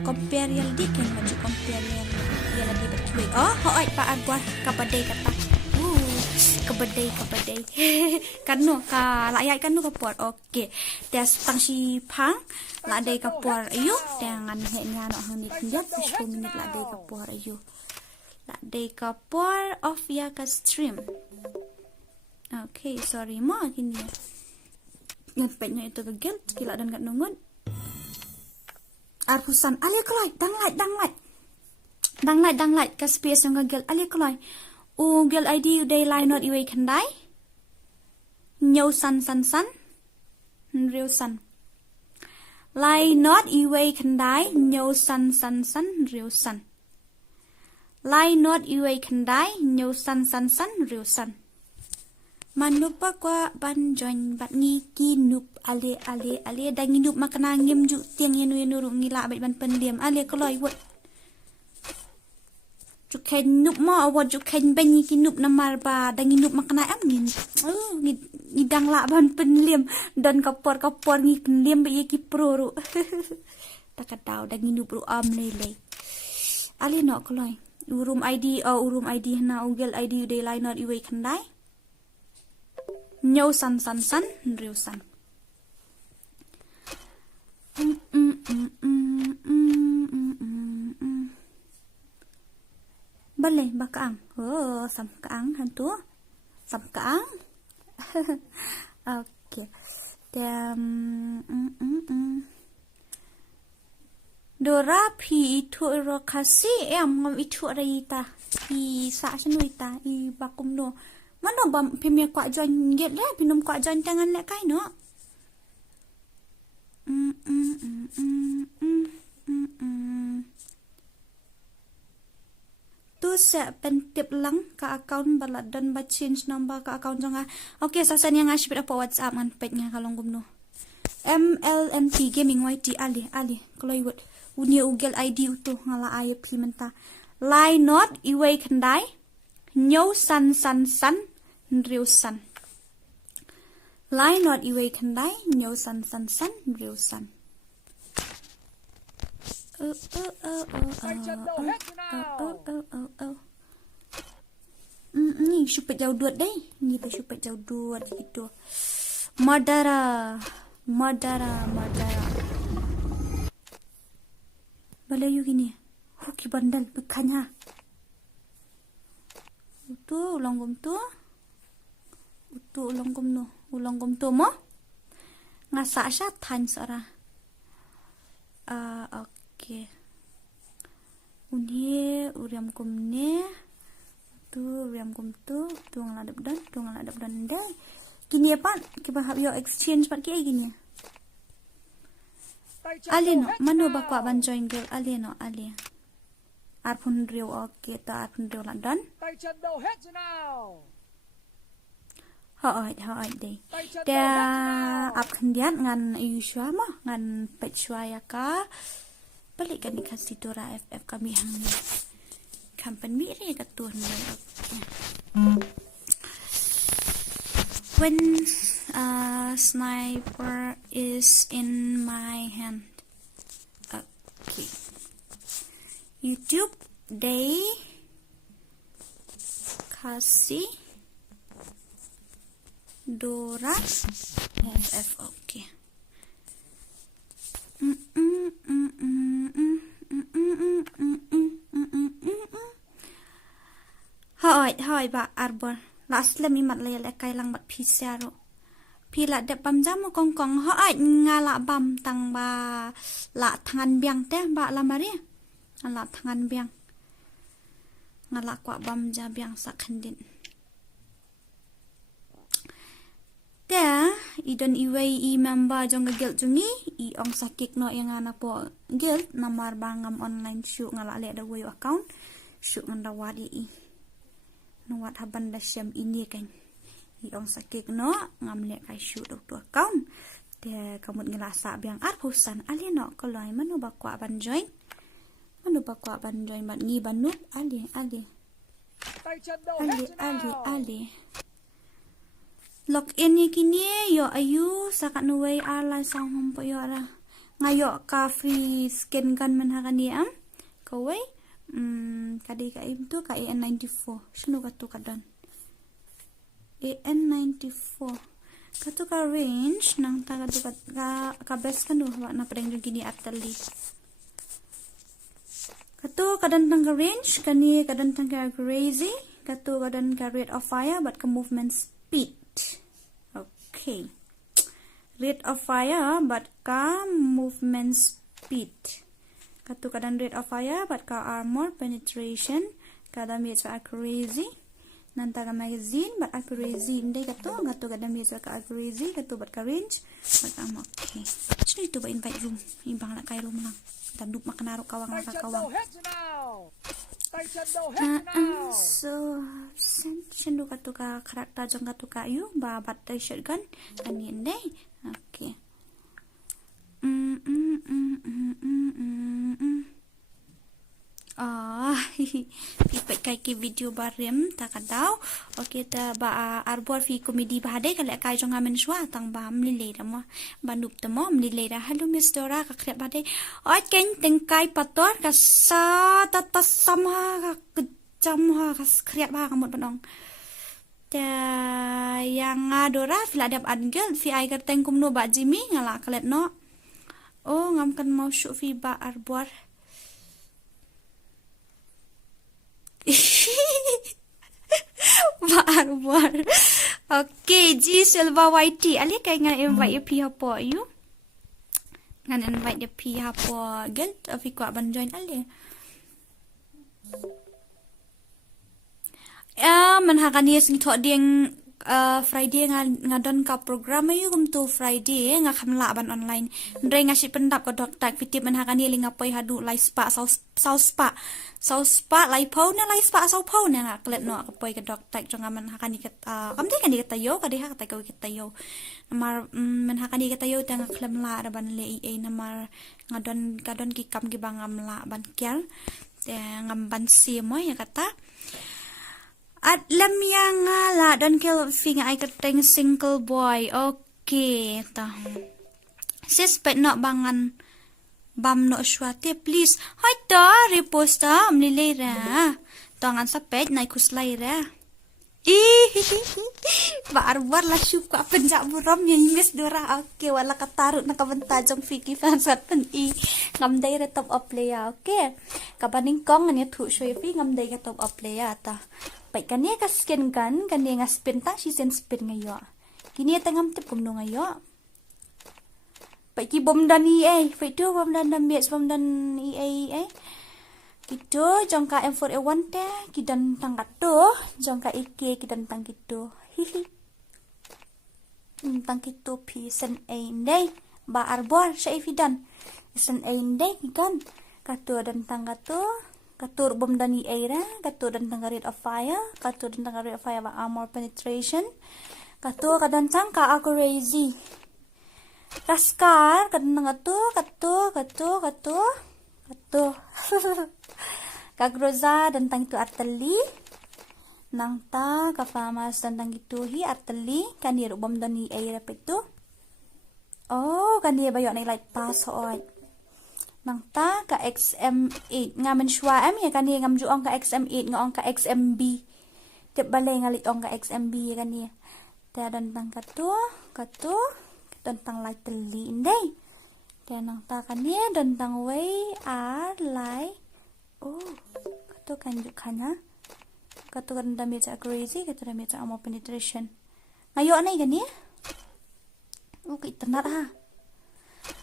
compare yang di kan maju compare yang lagi betul hoi pa arbor kabadai kata kabadai kanu ka layak kanu ka por okay des tang si phang la dai ka por ayu dengan he nya no hang ni kinjat 10 minit la dai ka por ayu la dai ka por of ya ka stream okay sorry mo kini ngepetnya itu gegel kila dan kat nungun arpusan ali kloi dang light ka space yang gegel ali kloi gel ID day line not iwe kandai nyau san real san line not iwe kandai nyau san real san line not iwe kandai nyau san real san manupa kwa ban join bat ngi ki nup ale dang nup makana ngim ju tiang yenu ru ngila bat ban pendiam ale kloi wot juken nup mo awat juken benyi ki nup namar ba dangi nup makna am ni dang la ban penliam dan kapor ngi penliam be ki pro ru takatau dangi nup ru am lele ali no kloi urum ID na ugel ID de line not iwe kandai nyau san riu san bale bakaang sam kaang hantu sam kaang okay Dora pi itu rokasi ngam itu rita i sa senuita i bakum no mano bam pemia kwa join get le pinum kwa join tangan le kai no tu se pentip lang ka account balat dan ba change number ka account jonga okay sasan yang ngasih apa WhatsApp man petnya kalong gumno MLMT gaming YT ali kalau iwat unia ugel ID utuh ngala ayo pimenta line not iwe kandai nyau san riu san line not iwe kandai nyau san riu san Ni supet jauh duat deh. Ni pa supet jauh duat gitu. Madara. Balayu gini. Hoki bandal bekanya. Utu ulanggom no. Ulanggom tu mo. Ngasa asya tan sara. Okay. Uni uriam kumne. Tu uriam kum tu ngadap dan deh. Gini apa? Kita have your exchange pat ki gini. Alino, mano ba kwa ban join girl alino. Arpun riu okay ta arpun riu London. Hỏi đây. Dia ap kendian ngan Yusua mah ngan Pechua ya ka. Balik kan dikasih tora FF kami hang ni. Company re katun. When sniper is in my hand. Okay. YouTube day kasih Dora FF. Okay. Hai ba arbor last lem imat le kai lang bat pisaro pila de bam jam kong kong hai ngala bam tang ba la tangan biang te ba la mari la tangan biang ngala kwa bam ja biang sakhandin te idon iwei I member jong gel jungi I ong sakik no yang anak po gel namar bangam online shoot ngala le da way account shoot nganda wadi I nuwat haban da syam ini kan I ong sakik no ngam le kai shoot dok tu account te kamut ngelasa biang ar pusan ali no koloi manu bakwa ban join bat ngi banut ali log in ni kini yo ayu sakat nuwei ala sang hompo yo ara ngayo ka free scan kan man hakani am kawai kadi ka im tu ka AN94 shinu ka tu kadan AN94 ka tu ka range nang ta ka tu ka best kan wa na preng gini atali ka tu kadan tang ka range kani kadan tang ka crazy ka tu kadan ka rate of fire but ka movement speed. Okay, rate of fire but ka movement speed. Katu kadan rate of fire but ka armor penetration kada damage ka accuracy nanta ka magazine but accuracy hindi katu kada damage ka accuracy katu but ka range but okay. Sino ito ba invite room ibang na kay room lang tanduk makanaro kawang nakakawang so sendo katu ka karakter jong katu kayu ba battery shotgun kanin deh. Okay. Ipet kai ke video barem takadaw. Okay ta ba arbor fi komedi bahade kale kai jong amen shwa tang ba mlile damo banup tamo mlile da halo Miss Dora ka kret bahade oi ken tengkai pator ka sa tata sama ka kejam ha ka kret ba kamut banong ta yang Dora fil adab angel fi ai ka tengkum no ba Jimmy ngala klet no oh ngam kan mau shoot fi ba arbor Arbor. Okay, G Silva YT. Ali kay nga invite yung piha po you. Nga invite yung piha po gel. Afi ko aban join ali. Manhakaniyas ngito ding Friday nga don ka program ayu to Friday nga kamla ban online. Ndre nga si pendap ko doktak fitip manhakani linga poy hadu lai spa sau spa lai pau na lai spa sau pau na nga klet no ka poy ka doktak jong nga manhakani kat kamde kan di katayo kadi ha katay ko katayo namar manhakani katayo ta nga klamla ra ban le namar nga don kadon ki kam gi bangam la ban kyal ngam ban si mo ya kata at lam yang la don kill finger I kateng single boy. Okay ta sis pet no bangan bam no shwate please hai ta repost ta mlile ra tangan sa pet nai kuslai ra ba arbor la syup ka penjak buram yang Miss Dora. Okay wala katarut na kabanta jong fiki fans at pen ngam dai re top up player. Okay kabaning kong ani thu shoi fi ngam dai ka top up player ta pai kania ka scan kan kania nga spin ta si sen spin ngayo kini tangam tip kum no ngayo pai ki bom dan EA pai tu bom dan damage bom dan EA gitu jongka M4A1 te kidan tangkat tu jongka IK kidan tang gitu tang gitu pi sen A ndai ba arbor syai fidan sen A ndai kan katu dan tangkat tu katur bom dan EA ra katur dan tang rate of fire katur dan tang rate of fire ba armor penetration katur kadan tang ka accuracy raskar kadan katu kagroza dan tang itu arteli nang ta ka famas dan tang itu hi arteli kan dia bom dan EA ra petu oh kan dia bayo nai light pass hoy nang ta ka XM8 nga men shwa am ya kan ngam juong ka XM8 ngong ka XMB step balai ngalik ong ka XMB kan ni. Dia tentang katu tentang lai teli indai. Dia nang ta kan ni tentang way are lai. Oh, katu kan jukana. Katu kan dah macam crazy, katu dah macam mau penetration. Ngayo anai kan ni? Oh, kita nak ha.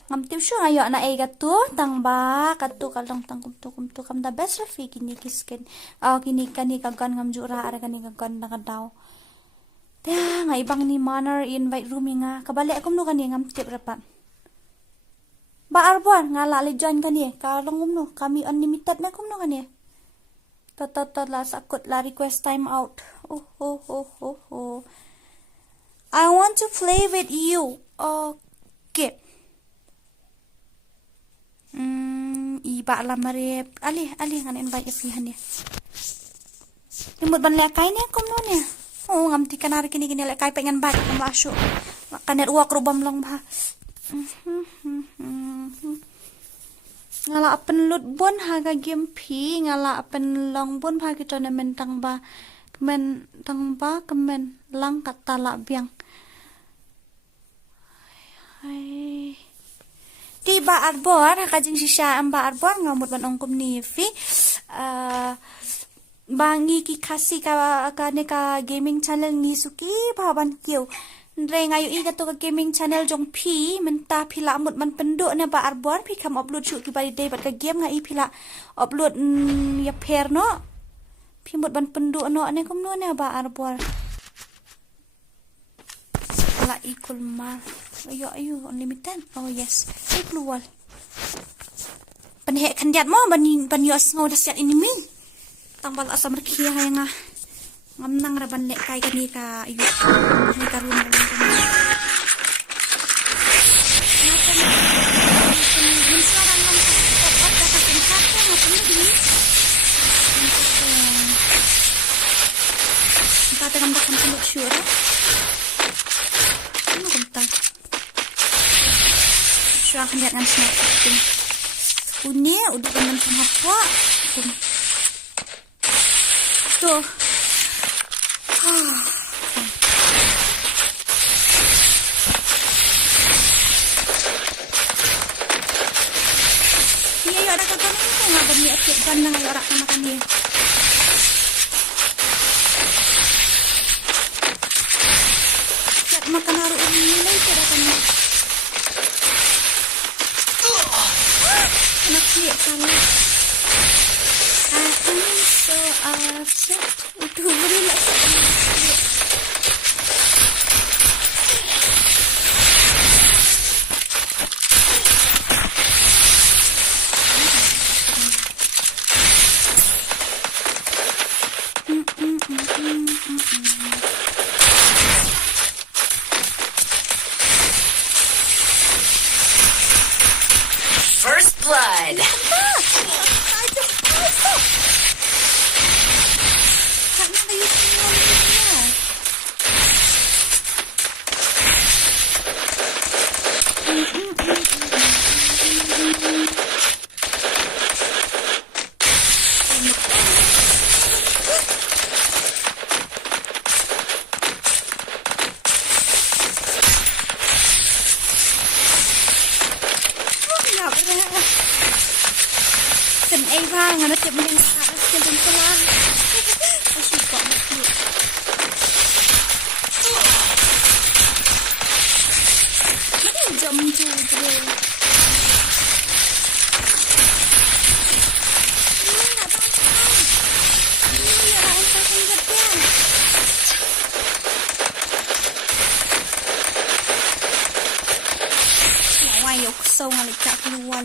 Ngam tim sure ayo na ay katu tang ba katu kalong tang kumtu kam da best rafi kini kisken kini kani kagan ngam jura ara kani kagan na kadaw ta nga ibang ni manner invite room nga kabali akum no kani ngam tip rapat ba arbon nga la le join kani kalong no kami unlimited na kum no kani tot la sakut la request time out oh I want to play with you. Okay. Iba lah marip. Ali ngan invite ifihan ya. Imut ban lekai ni kum no ni. Oh ngam ti kanar kini lekai pengen bat ngam asyuk. Kanet uak rubam long ba. Ngala apen lut bon haga game pi ngala apen long bon ha kita na mentang ba. Kemen lang kata la biang. Hai. Tiba arbor kajing sisa amba arbor ngamut ban ongkum ni fi bangi ki kasih ka neka gaming channel ni suki baban kiu ndre ngayu I kato ka gaming channel jong pi menta pila amut man penduk na ba arbor pi kam upload shoot ki bari day bat ka game ngai pila upload ya pair no pi mut ban penduk no ne kum no ne ba arbor la ikul mar. Ayo, unlimited. Oh yes. Ay keluar. Penhek kandiat mo ban yos ngau dah siat ini min. Tambal asam rekia yang ngamnang raban lek kai kani ka ayo. Ni karun kan. Kita tekan bakal peluk syura. Ano kentang? Syura akan lihat dengan snap ini. Uni udah teman sama apa? Tuh. Iya, ada kagak itu nggak berniat pandang ayo orang makan dia. Makan haru ini lagi tidak akan nak lihat sama I'm so upset itu beri lah First blood. Kan Eva ngana tip yang saras ke jengkelah. Asyik kok mati. Mana jam tu bro. Ayok so ngalik tak keluar.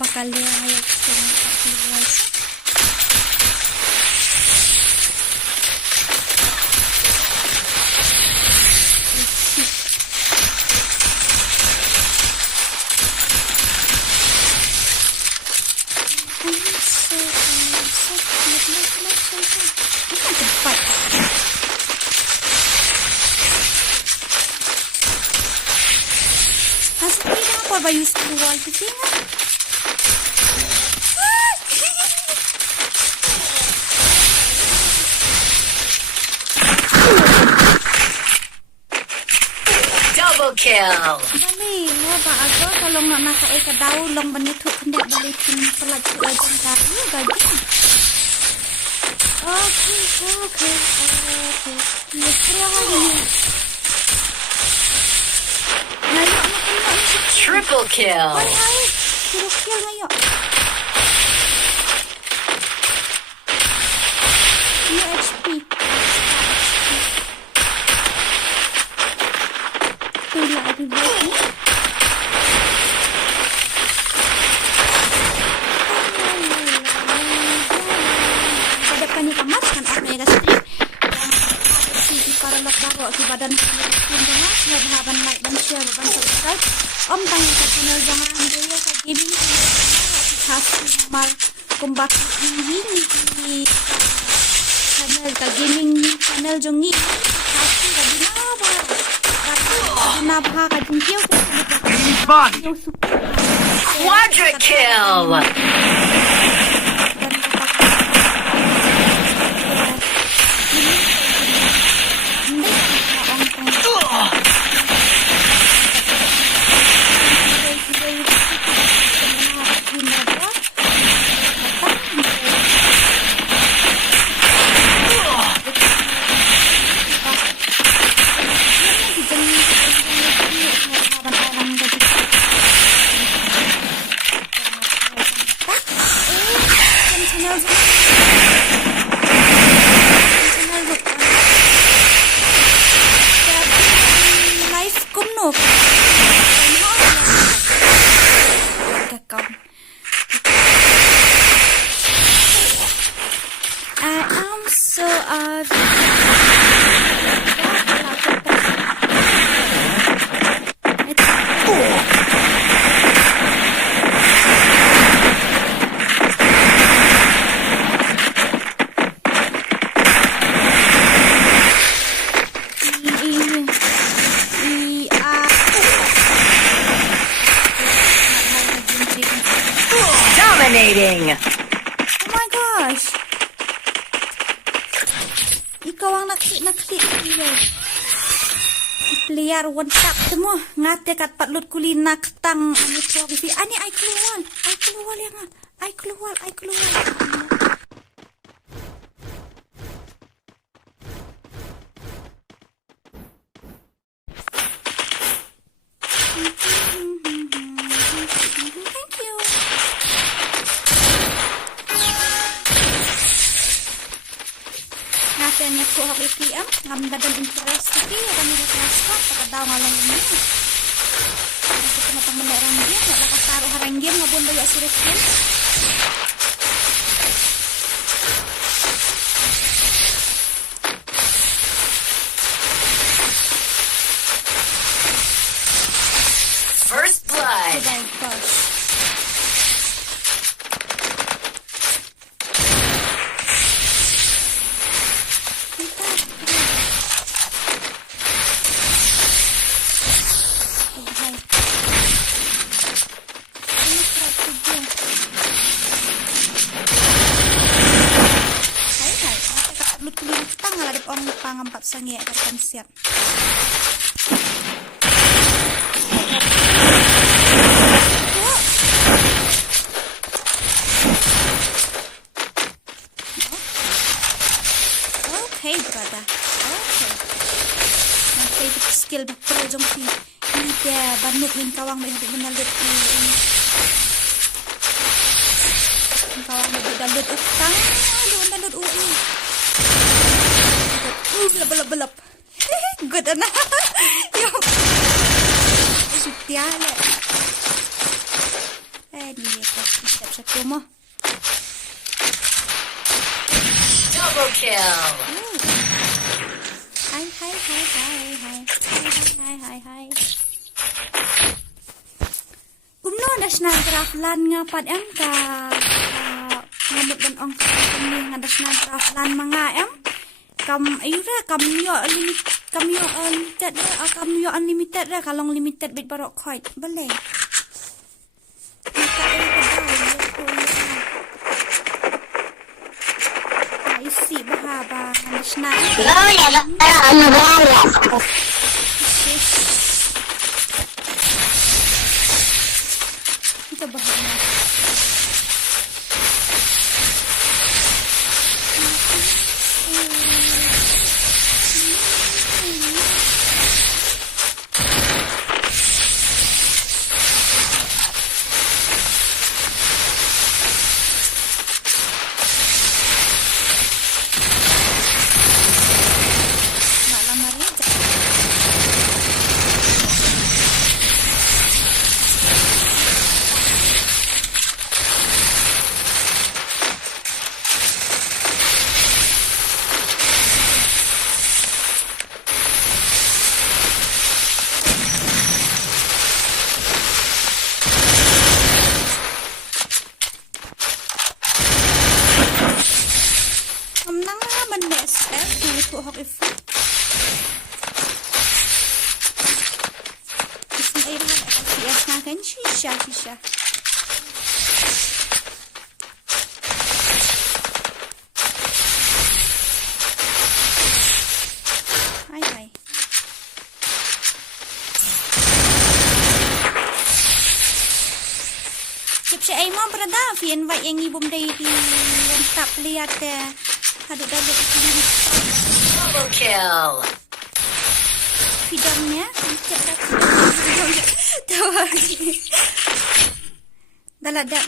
Bakal dia ayok so ngalik tak keluar. Apa bayu keluar ke sini? kill. Bali, mo ba ako kalau nak nak ay kadaw long banituk hendak balik pelat ajan kari gaji. Okay. Yes, ngayon Triple kill. Ay, triple ngayon. HP. Tula di bawah. Depan ni kamat kan apa yang kasih. Si para lok baru si badan pun dah sahabat like dan share dan subscribe. Om tanya ke channel jangan dia ke gini. Kasih mal kumbak ini channel ka gaming channel jongi kasih ka dinabha ka jinkiyo Enemy spotted. Quadra kill. Dominating. Oh my gosh. Ikaw ang naklik dia. Player one tap semua. Ngate kat patlut kulina ketang ani provisi. Ani ai keluar yang ai keluar. Nganya ko hak IPM ngam dadan interest iki kami transport daw ngalang ini. Kita matang menerang dia nak lakas taruh harang game ngabon bayak surat game. First blood. Oh my gosh. Pangampat sangi akan konser. Okay, brother. Okay. Nanti skill pro jom si dia banut min kawang mai menalut ini. Kawang mai dalut utang, dalut UI. Belap. Good enough. Yo. Sutiala. Ini step satu mah. Double kill. Hai. Kumno national craft lan ngapat em ka ngamut dan ong kami national craft lan mga em. Kamyo unlimited dah kalau unlimited bit barok coin boleh. Isi bahaba national. air CS na kan shisha. Hai. Chụp sẽ em mong berada phiền vậy anh ibum đây thì tập lihat ada Double kill. Pidangnya daladap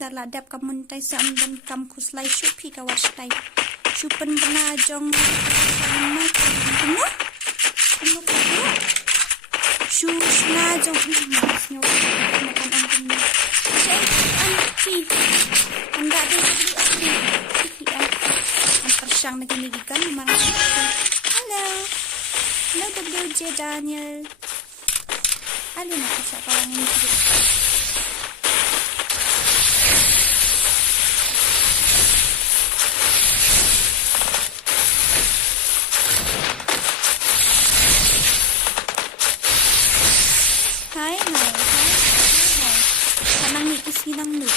daladap kamun tay sa dan kam kuslay shupi kawas tay shupen pernah jong shus na jong masnyo anda deh ang naginigigan ng mga Hello WJ Daniel. Alin ako sa parang hindi. Hi. Kanang nikis nilang noob.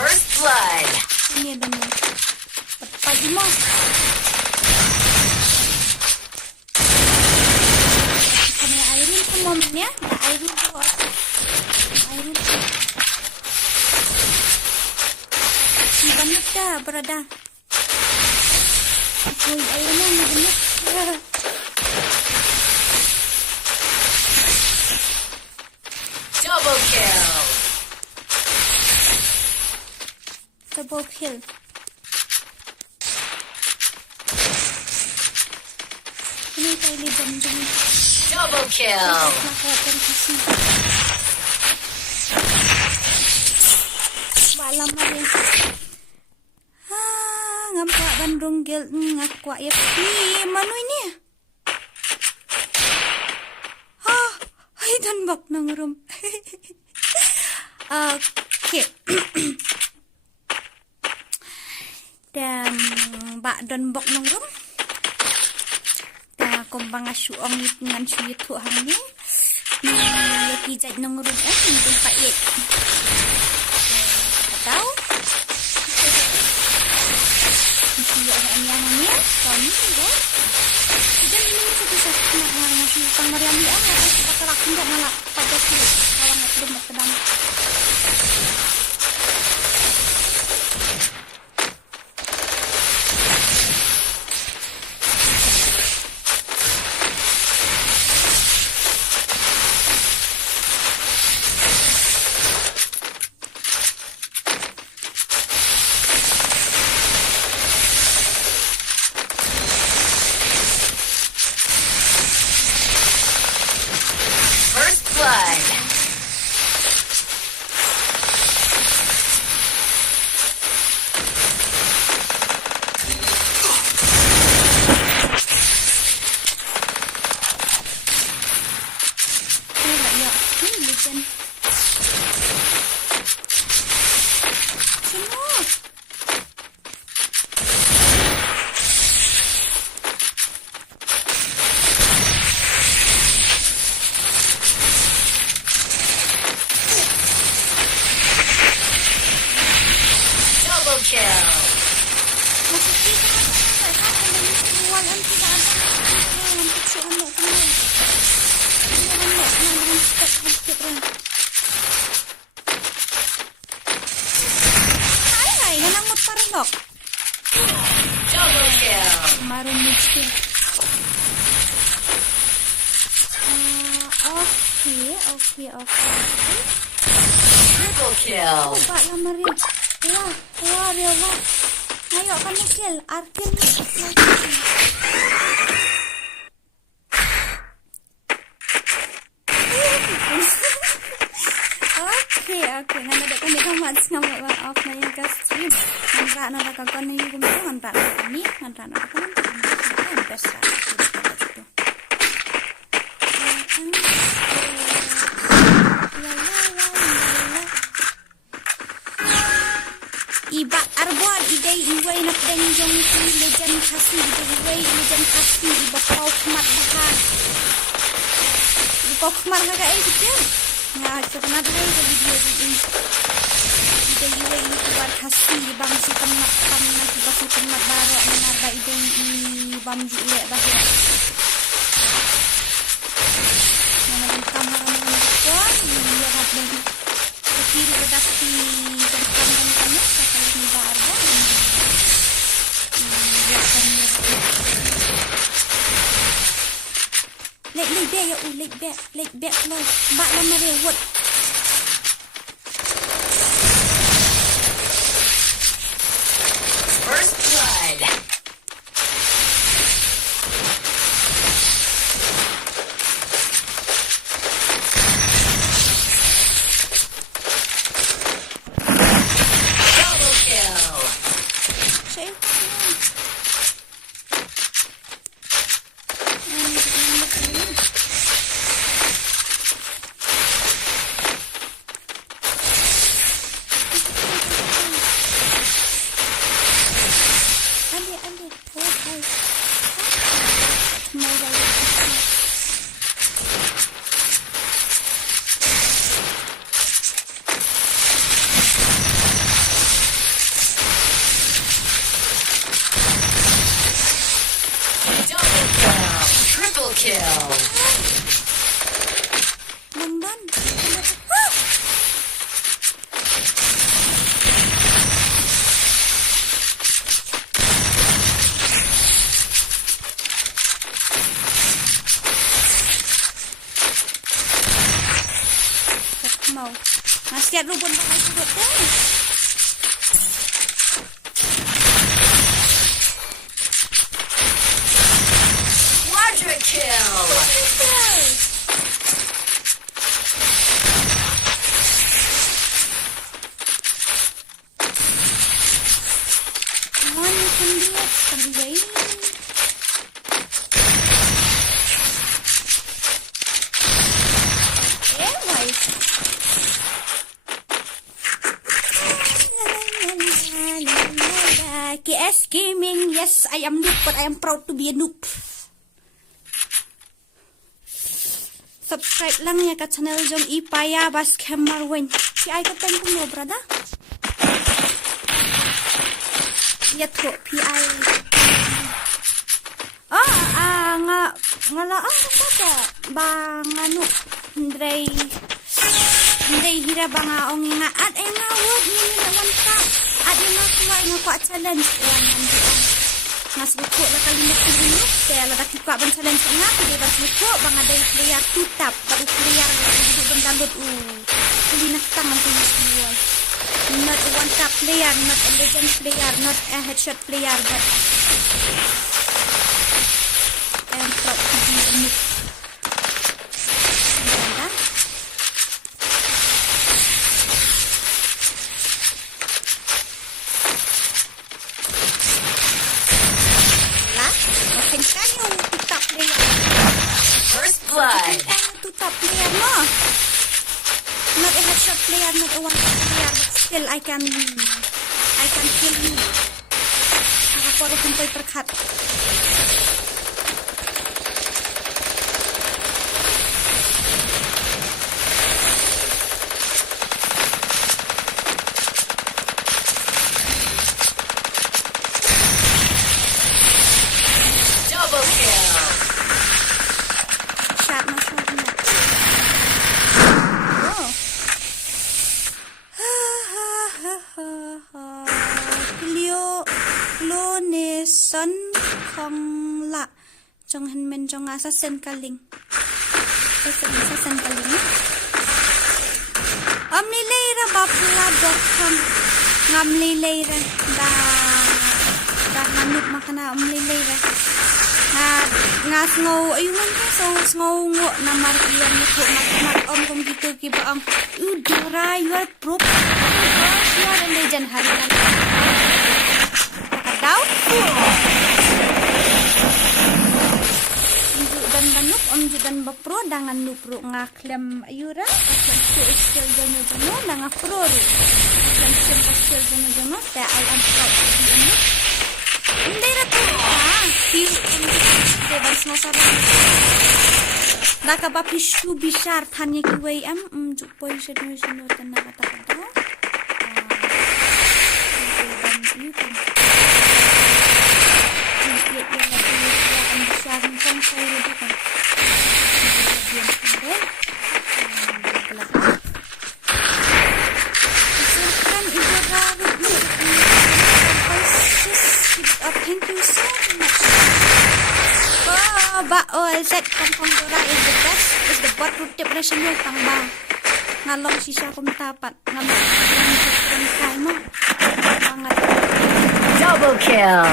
First blood. Ini ada nih. Pagi mo. Kami airin po momennya. Airin po. Banyak dah berada. Uy, airin yang banyak. Double kill. Double kill. Ini tayo jam. Double kill. Nakatan kasi. Malam rin. Ngampa bandung gel ngakwa ya. Mano ini? Ay dan bak nang room. Okay. Dan bak don bok nong rum ta kumbang asuong ngan suyit hu hang ni yaki jat nong rum ni pa yet tahu siya ang yang ni kami ko dan ini satu-satu nak ngasih pang Mariam dia kita kerak tidak malah pada sini kalau nak belum kedam. Double kill. Maroon mixture. Okay. Triple kill. Pak yang meri. Wah, dia wah. Ayo kamu kill. Arkin. Okay. Nanda dak kan dia mat nama off na yang ka stream. Nanda na ka kon ni gum nanda ni nanda na ka kan besa. La day iway nak deng jong ki legend kasi iway legend kasi ibapau khmat bahan ibapau khmat ka gitu ya sebenarnya dari video ini day iway ni buat kasi bang si temat kan nak basi temat baru menada ide bam jule bahaya mana kamera mana pun ya ada kiri redakti dan kamu sekali ni baru Lek back loh. Bak lama reward. First blood. Double kill. Triple kill. Nandun. Mau. Masih ada rubun pakai sudut deh. Quadra kill. Mana pun dia sampai. KS Gaming, yes, I am noob, but I am proud to be a noob. Subscribe lang ya ke channel jom ipaya bas camera win. PI ka teng mo brada. Ya to PI. Ngala ka ba nganu ndrei hira banga ong nga at ay nga word ni naman ka. At yung kuha challenge mas buku lah kalimat ini saya lah dak kuha ban challenge nga di bas buku bang ada player tutap baru player hidup ban download kulinak tangan tulis semua not a one tap player, not a legend player, not a headshot player, but I am proud to be a noob. First blood. Tutap player no. Not a headshot player, not a one player, but still I can kill you. Aku harus sampai terkat. Double kill. Shot na. Son không lạ trong hình mình trong assassin kaling assassin kaling li ra bapla dokam ngam li ra da manuk makana li ra nga sngow ayun ka so sngow ngo na markian ko mat kung gitu ki ba ang udara you are pro you are a legend hari daw dan banuk judan bapro dangan nupro ngaklem ayura aklem skill jono dangan pro aklem skill jono ta I am proud of you. Hindi na to feel ban snasara Naka ba pishu bishar tanya ki way jupoy shino tan nakata kada thank you so much. Set kampung dora is the best. Is the buat rutip nasional tang ba. Ngalong sisa kum tapat ngamak kai mo. Banget. Double kill.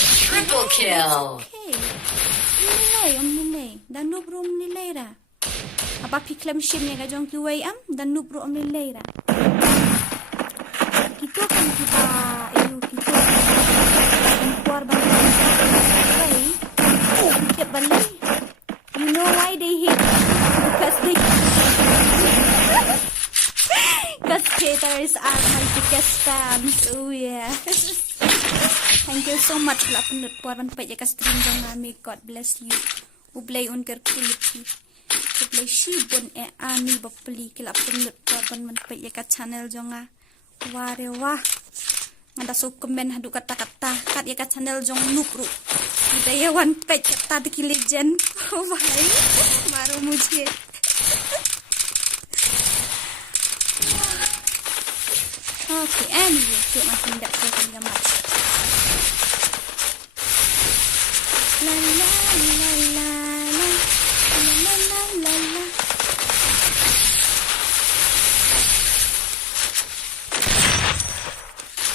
Triple kill. Okay. Nilai. Dan nubro nilai ra. Apa piklem shim ni ka jong kiway dan nubro nilai ra. Kita kan kita keluar balik. Balik. You know why they hate? Because haters are my biggest fans. Oh yeah. Thank you so much lah penut puan pa ka stream jong may God bless you. Ublay un ker kuliti. Ublay shibon ani bapli kila penut puan man pa ka channel jong ware wah. Ngada so komen hadu kata-kata kat ka channel jong nupru. Budaya one page kata di legend. Oh भाई मारो मुझे. Okay, anyway, cuk makin tak tahu dia match. La la la la la la la la la.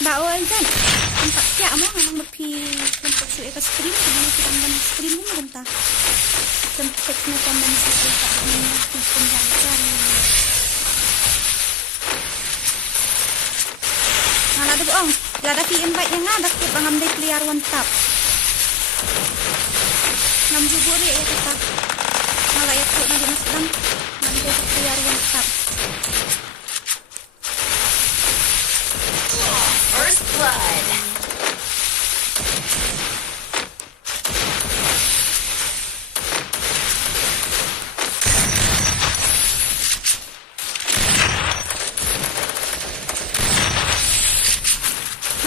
Bawal kan? Empat tiap mah memang lebih untuk suai ke stream, kemudian kita ambil stream pun entah. Tempatnya tambah sesuai tak ini pembacaran. Nah, ada bohong. Ada pi invite yang ada ke bangam dai clear one tap. 6 jubur ya kata. Malah ya kok nanti nasdam. Nanti clear one tap. First blood.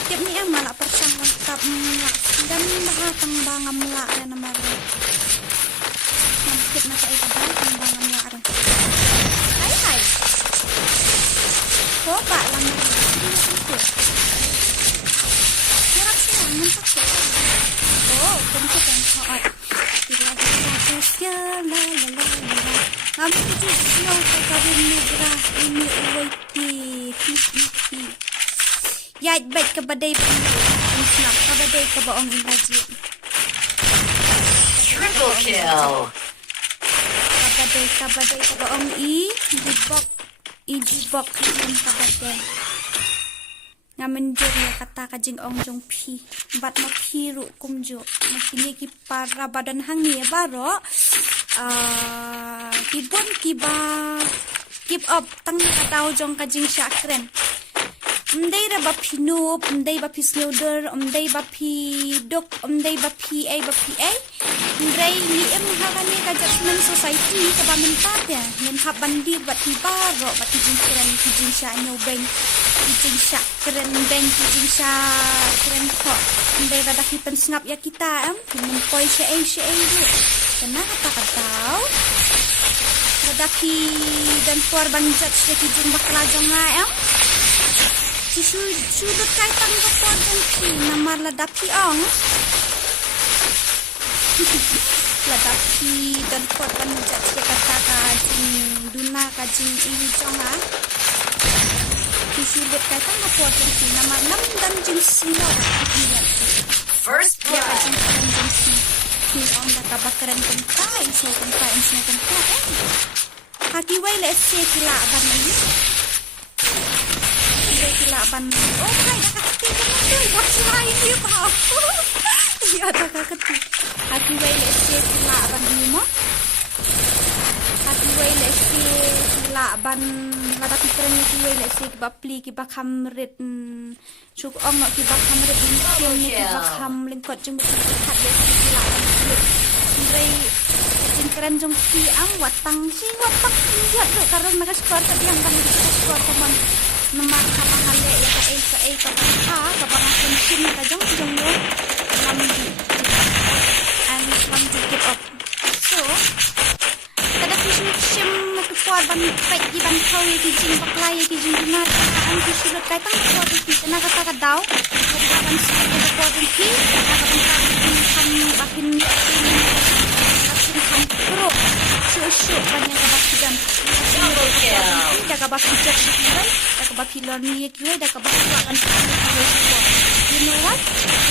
Tiap ni yang malah persang lengkap dan mahatang bangam lah ya nama dia. Nampak nak ikat bangam lah ada. Hai. Coba lah ni. Harap sih mensakit. Oh, bentuk yang hot. Tidak ada spesial la la la la. Kami tu slow kata ini gerah ini uwiti. Ya, baik ke badai snap, ke badai ke bohong ilaji. Triple kill. Ke badai ke bohong jibok yang ke badai. Ngamen jor ya kata kajing ong jong pi, bat ma pi ru kum jo. Makini ki para badan hang ni baro. Kibon kiba keep up tang katau jong kajing syakren. Umday ra ba pinup, umday ba pisneuder, umday ba pi dok, umday ba pi a. Umday ni hagani ka judgment society ka ba mentat ya. Men hab bandir ba tiba ro ba tijing sya nyobeng. Tijing sya keren beng tijing sya keren ko. Umday ba dakipen snap ya kita men poi sya ru. Kena kata-katau. Radaki dan korban judge ya tijing baklajong nga sudut kaitan ke podong ki namar ladapi ong ladapi dan korban judge ya kata kajing duna kajing ini jonga sudut kaitan ke podong ki namar nam dan jing sino First ya blood. kajing jing sino ni ong nakabakaran kentai haki wai let's say kila aban lagi kilaban. Oh, hai, nakakatigan na ito. What's my idea pa? Ya tak keti. Hati wei lesi la ban lima. Hati wei lesi la ban la tapi kerana hati wei lesi kiba pli kiba kamret cuk ong nak kiba kamret ni kiba kam lengkot jeng hat lesi la ban. Rei keren jong si ang watang ya tu karena mereka skor tadi yang kami skor teman nama kapang hale ya ka kapang kapang pensin ka jong yo lam di keep up so kada sim kuat ban pek di ban kau ya ki jing baklai ya ki jing dinar an ki sulut kai tang ko di sana kata ka daw ban sulut ko di ki kan bakin pro shushu banyak kabakidan daga bakijak shirai daga bakilor ni kiwe daga bakidan you know what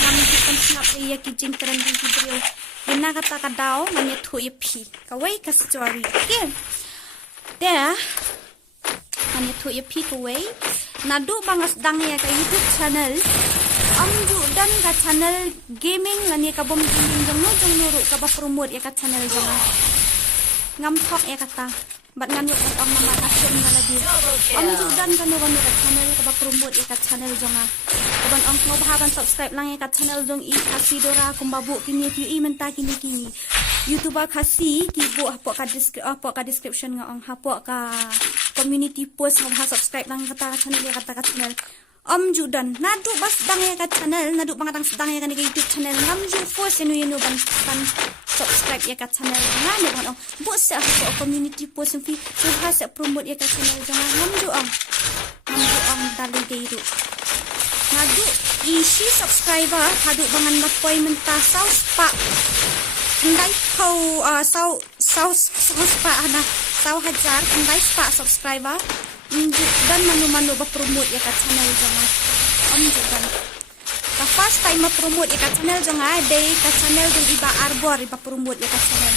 kami kan snap ya kijing keren di video ina kata kadao manya thu ipi kawai ka story okay there manya thu ipi kawai nadu bangas dang ya ka YouTube channel amju dan ka channel gaming lani ka bom gaming jong ru ka ba promote ya ka channel jong ngam thok ya kata bat ngan wet ong mama action bala di amju dan ka no ka channel ka ba promote ya ka channel jong ban ong no bahaban subscribe lang ya ka channel jong i kasi dora kumbabu kini i menta kini YouTuber kasi kibo hapo ka description nga ong hapo ka community post nga subscribe lang kata ka channel ya kata ka channel Judan nadu bas dang ya ka channel nadu bangatang sedang ya ka YouTube channel ngamju force enu ban subscribe ya ka channel ngane ban ong bo sa community post fi so ha sa promote ya ka channel jangan ngamju ong dali geiru nadu isi subscriber hadu bangan appointment ta spa ndai kau spa ana sau hajar ndai spa subscriber dan manu ba promote ya ka channel jangan dan ka first time ma promote ya ka channel jangan day ka channel dun iba arbor iba promote ya ka channel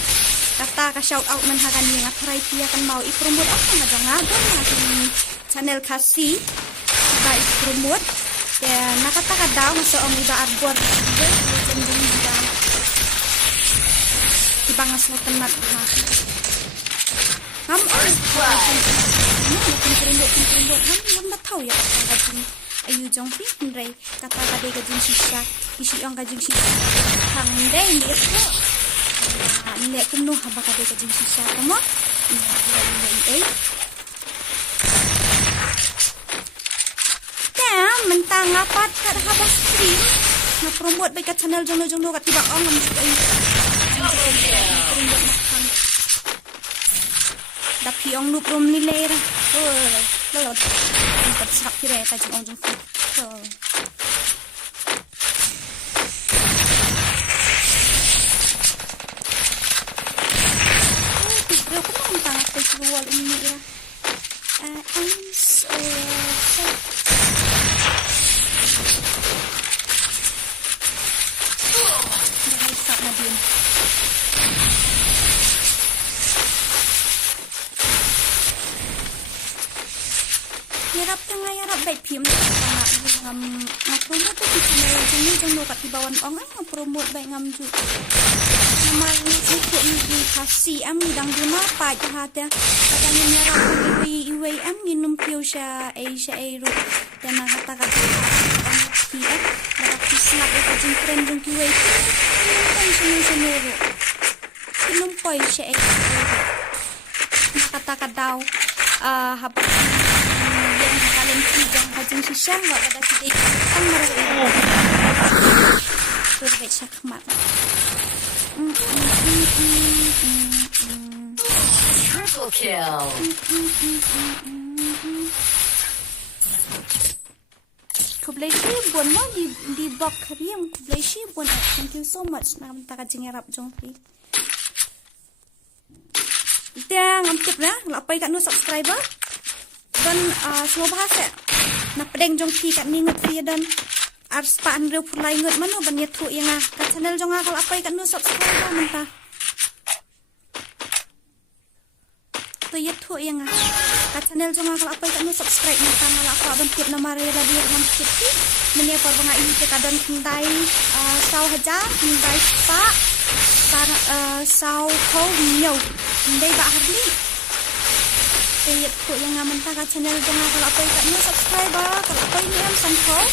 kata ka shout out man hagan ni nga try pia kan mau i promote apa nga jangan don na channel kasi ba i promote ya nakata ka daw so ang iba arbor dun iba nga slotan mat ha First blood. Wala tahu ya kajing ayu jong fi ndai kata kade kajing sisa isi ang kajing sisa hang dai ni ko nek kuno haba kade kajing sisa kamo ai ta mentang apat kad haba stream na promote baik channel jong kat tiba ong ai tapi ong lu prom ni lera lo tempat sak kira ka jeng ong jeng so bro ko man tang ko suwal ini ya I'm so dahil sak na din yarap baik film promote di channel ini jangan lupa di bawah ong promote baik ngamju nama untuk ni kasih am dang duna pa jahat ya katanya nyarap iwe am minum piusha Asia Aero dan kata-kata dia dapat snap itu jengkren jeng kiwe senu minum poi Asia kata-kata daw habang kalian sidang kajing sisang wak kada sidik ang marami survey SOHKHMEW Triple kill. Kublai shi buon mo di bok riem kublai shi buon thank you so much nam ta kajing yarap jong pi Dang amtip na lapai kat nu subscriber dan semua bahasa na pedeng jong pi kat ningut pi dan ars pa andreu pulai ngut mano ban yetu yang ka channel jong kalau apai kat nu subscriber mentah tu ya tu yang kat channel jong kalau apa ikan subscribe na tang ala apa ban tip na mare la dia nam tip ti meni apa bang ai te kadon kendai sau haja kendai spa sau khâu nhiều đây bạn harli ya tu yang mentah kat channel jong kalau apa ikan subscribe kalau apa ini am sang khâu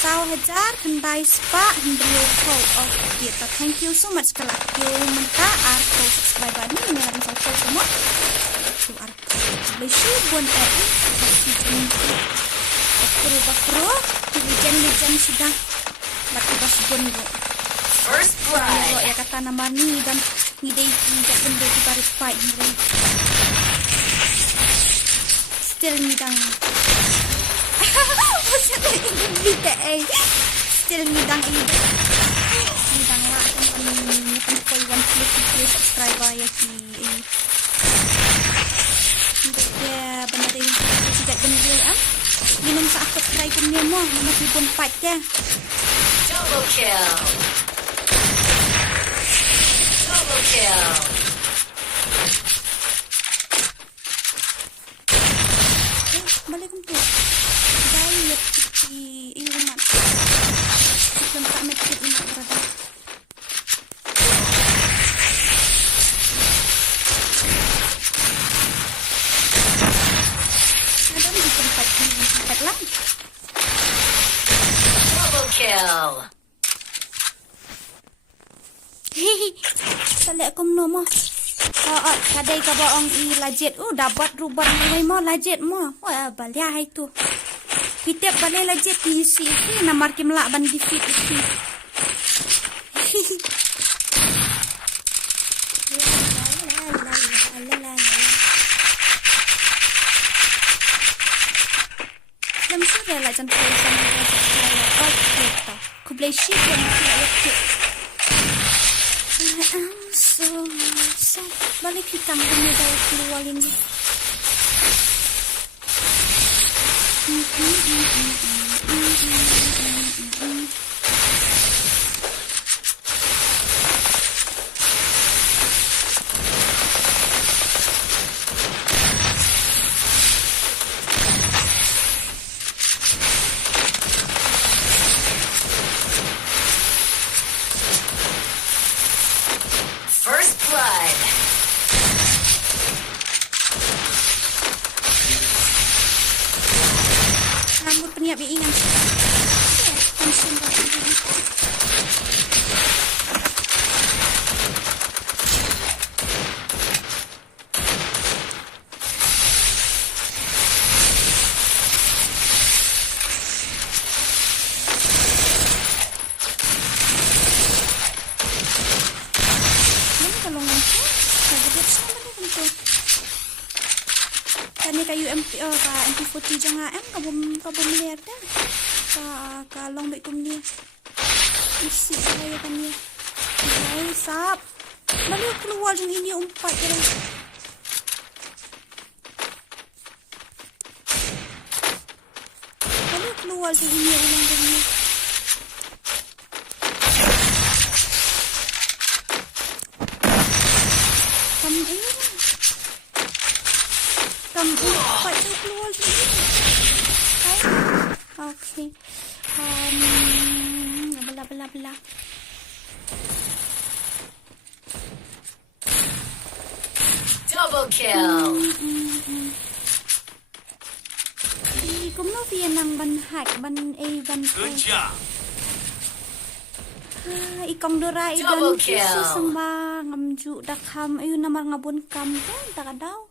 sau hajar kendai spa hindrio khâu okay thank you so much kalau you mentah arto subscribe ni ni dalam satu semua tu arto besi buan bakro hujan sudah batibas buan go First blood. ya kata nama ni dan ngidei tidak benda di barit pai ni still ngidang still ngidang ngidang lah kan koi one click subscriber ya ki ya benar ini tidak benar minum saat try punya mo nama pun pat ya Double kill. Double kill. balik untuk diet di rumah sebelum tak metik ini berada ada di tempat lah Double kill. hehe selek aku menomo kadai ka baong i lajet dapat ruban mai mo lajet mo balia hai tu pitep balai lajet ti si namar kim la ban defeat ti Nam sudah lah jangan sama kita. Ku boleh share yang kita. I'm so sad. Balik kita punya dari keluar ini. First blood. Rambut peniap ingat. Kani kayu MP40 jangan kabum lihat dah. Ka long baik kum dia. Isi saya kan dia. Hai sap. Balik keluar jeng ini umpat je. Balik keluar jeng ini ulang dia. Kamu ini. Umpat je keluar jeng ini. Okay. Bela. Double kill. Cũng nói về năng ban hạt ban ban. Good job. Ikong dorai dan kisu sembah ngamju dakam ayu namar ngabun kam kan tak daw.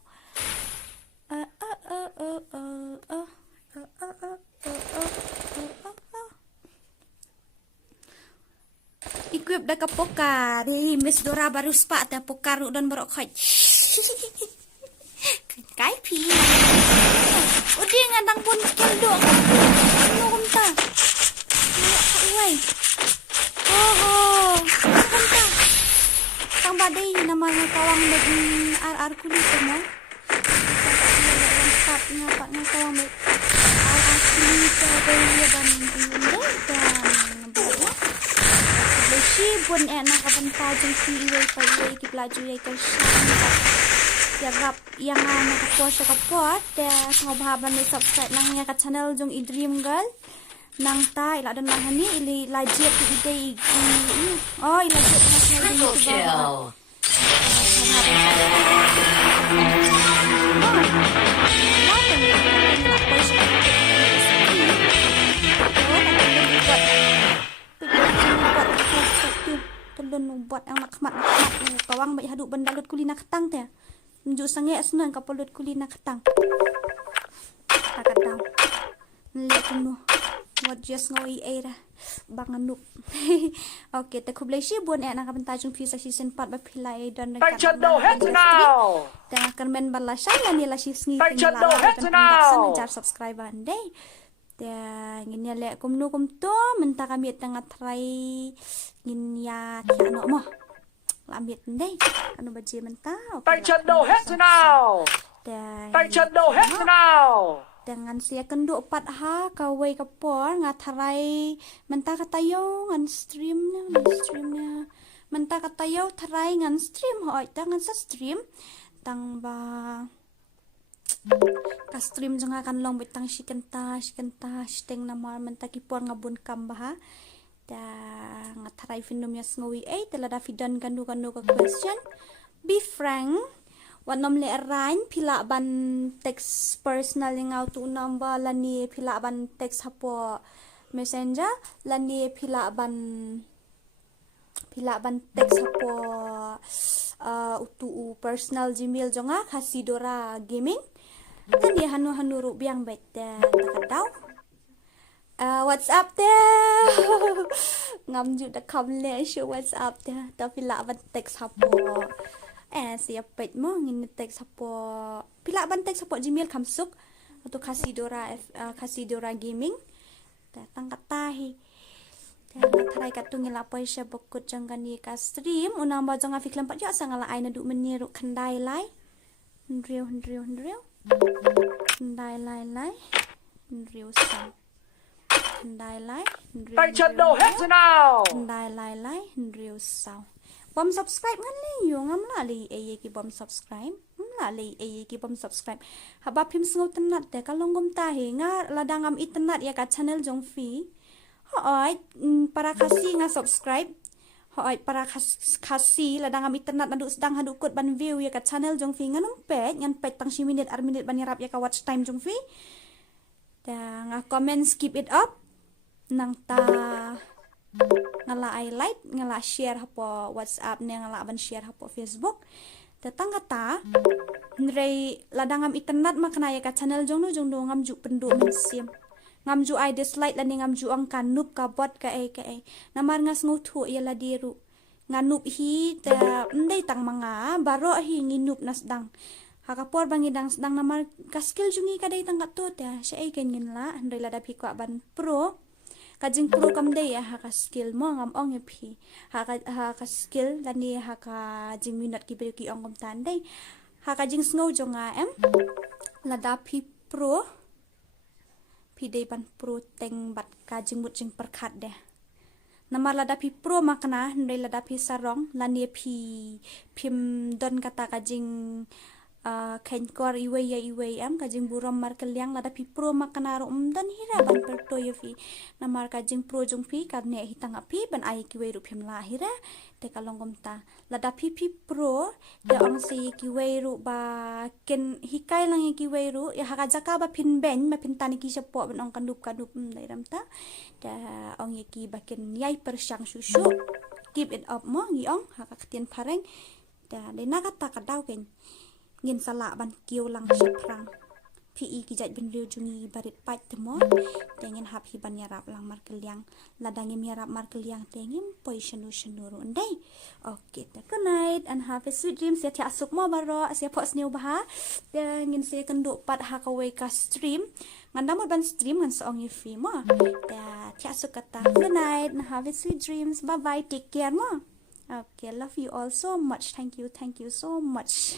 Equip dah kapoka di Miss Dora baru spak dah pokaru dan berokhat. Kai pi. Udi ngadang pun keldo. Nom ta. Wai. Ta. Tang badai nama kawang dengan ar kulit semua. Lengkap ngapak kawang ar kulit dari dan bun nak kapan jeng fi iwe pa iwe ki pelaju ye ke ya rap yang nak post sama bahaban ni subscribe nang ya ka channel jong I dream girl nang ta ila dan nang ni ili lajet ti ide oh ila lajet Triple kill. Telun buat yang nak khmat kawang baik haduk benda lut kulina ketang teh njuk sange asnan ka polut kulina ketang takat daw lihat nu what just ngoi era banganuk okay te kublai shi buan nak bentar jung visa season 4 ba pilai dan dekat now dan akan men balasan ni la shi sngi jar subscriber deh dan ngin ya lek kum to menta kami tengah try ngin ya kiano mo lamit deh anu baje menta now dengan sia kenduk 4H kawai kapor ngatarai menta katayo ngan streamnya menta katayo tarai ngan stream hoi tangan sa stream tang ba ka stream jeng akan long betang shikenta steng namar menta kipor ngabun kamba da ngatarai finomnya sngowi telada fidan kandu ka question be frank wan nom le rain pila ban text personal yang auto number lani pila ban text hapo messenger lani pila ban text hapo utu personal gmail jonga kasidora gaming kan dia hanu ru biang bete takadaw what's up there ngam ju da kamle show what's up there ta pila ban text hapo siap pet mo ngin text hapo pila ban text hapo gmail kamsuk atau kasidora gaming datang katahi dan tarai katung ngila poy sya bokut jangkan ni ka stream unang ba jang afik lampat ya sangala ai na du meniru kendai lai ndriu kendai lai ndriu sa kendai lai ndriu kendai lai ndriu sa bom subscribe ngan le yo ngam la le ki bom subscribe ki bom subscribe haba phim sngo tanat te ka longom ta he nga ladangam itanat ya ka channel jong fi hoy para kasi nga subscribe hoy para kasi ladangam itanat nadu sedang hadukut ban view ya ka channel jong fi nganum ngan pet tang si minute ar minute ban yarap ya ka watch time jong fi da nga comment skip it up nang ta ngala I like ngala share hapo WhatsApp ne ngala ban share hapo Facebook datang kata ndrei ladangam internet makna ya ka channel jong do ngamju pendu mensim ngamju I dislike lan ngamju ang kanup ka bot ka namar ngas ngutu ya la diru nganup hi ta ndai tang manga baro hi nginup nasdang hakapor bangidang sedang namar ka skill jungi ka dai tang katut ya syai ngin la ndrei lada pi kwa ban pro kajing pro kam day ha ka skill mo ngam ong epi ha ka skill lani ha ka jing minute ki ki ong kom tan day ha ka jing snow jonga lada pi pro pi day pan pro teng bat ka jing mut jing perkat deh namar lada pi pro makna ndai lada pi sarong lani pi pim don kata ka jing kenkor iwe kajing buram markel yang lada pi pro makanaro dan hira ban perto yofi namar kajing pro jong pi karne hitang api ban ai kiwe ru phim la hira te kalongom ta lada pi pro de ong si kiwe ru ba ken hikai lang kiwe ru ya haka jaka ba pin ben ma pin tani ki sepo ban ong kandup dairam ta da ong ki ba ken yai persyang susu keep it up mo ngi ong haka ketien pareng da de nakata kadaw ken ngin sala ban kiu lang syapran pi ki jat bin riu jungi barit pat temo tengin hap hi ban yarap lang markel yang ladangi yarap markel yang tengin poi shenu ndai okay ta good night and have a sweet dreams ya asuk mo baro sia pos new bah tengin se kenduk pat ha ka we ka stream ngandam ban stream ngan song fi mo ta asuk kata good night and have a sweet dreams bye bye take care mo. Okay, love you all so much. Thank you so much.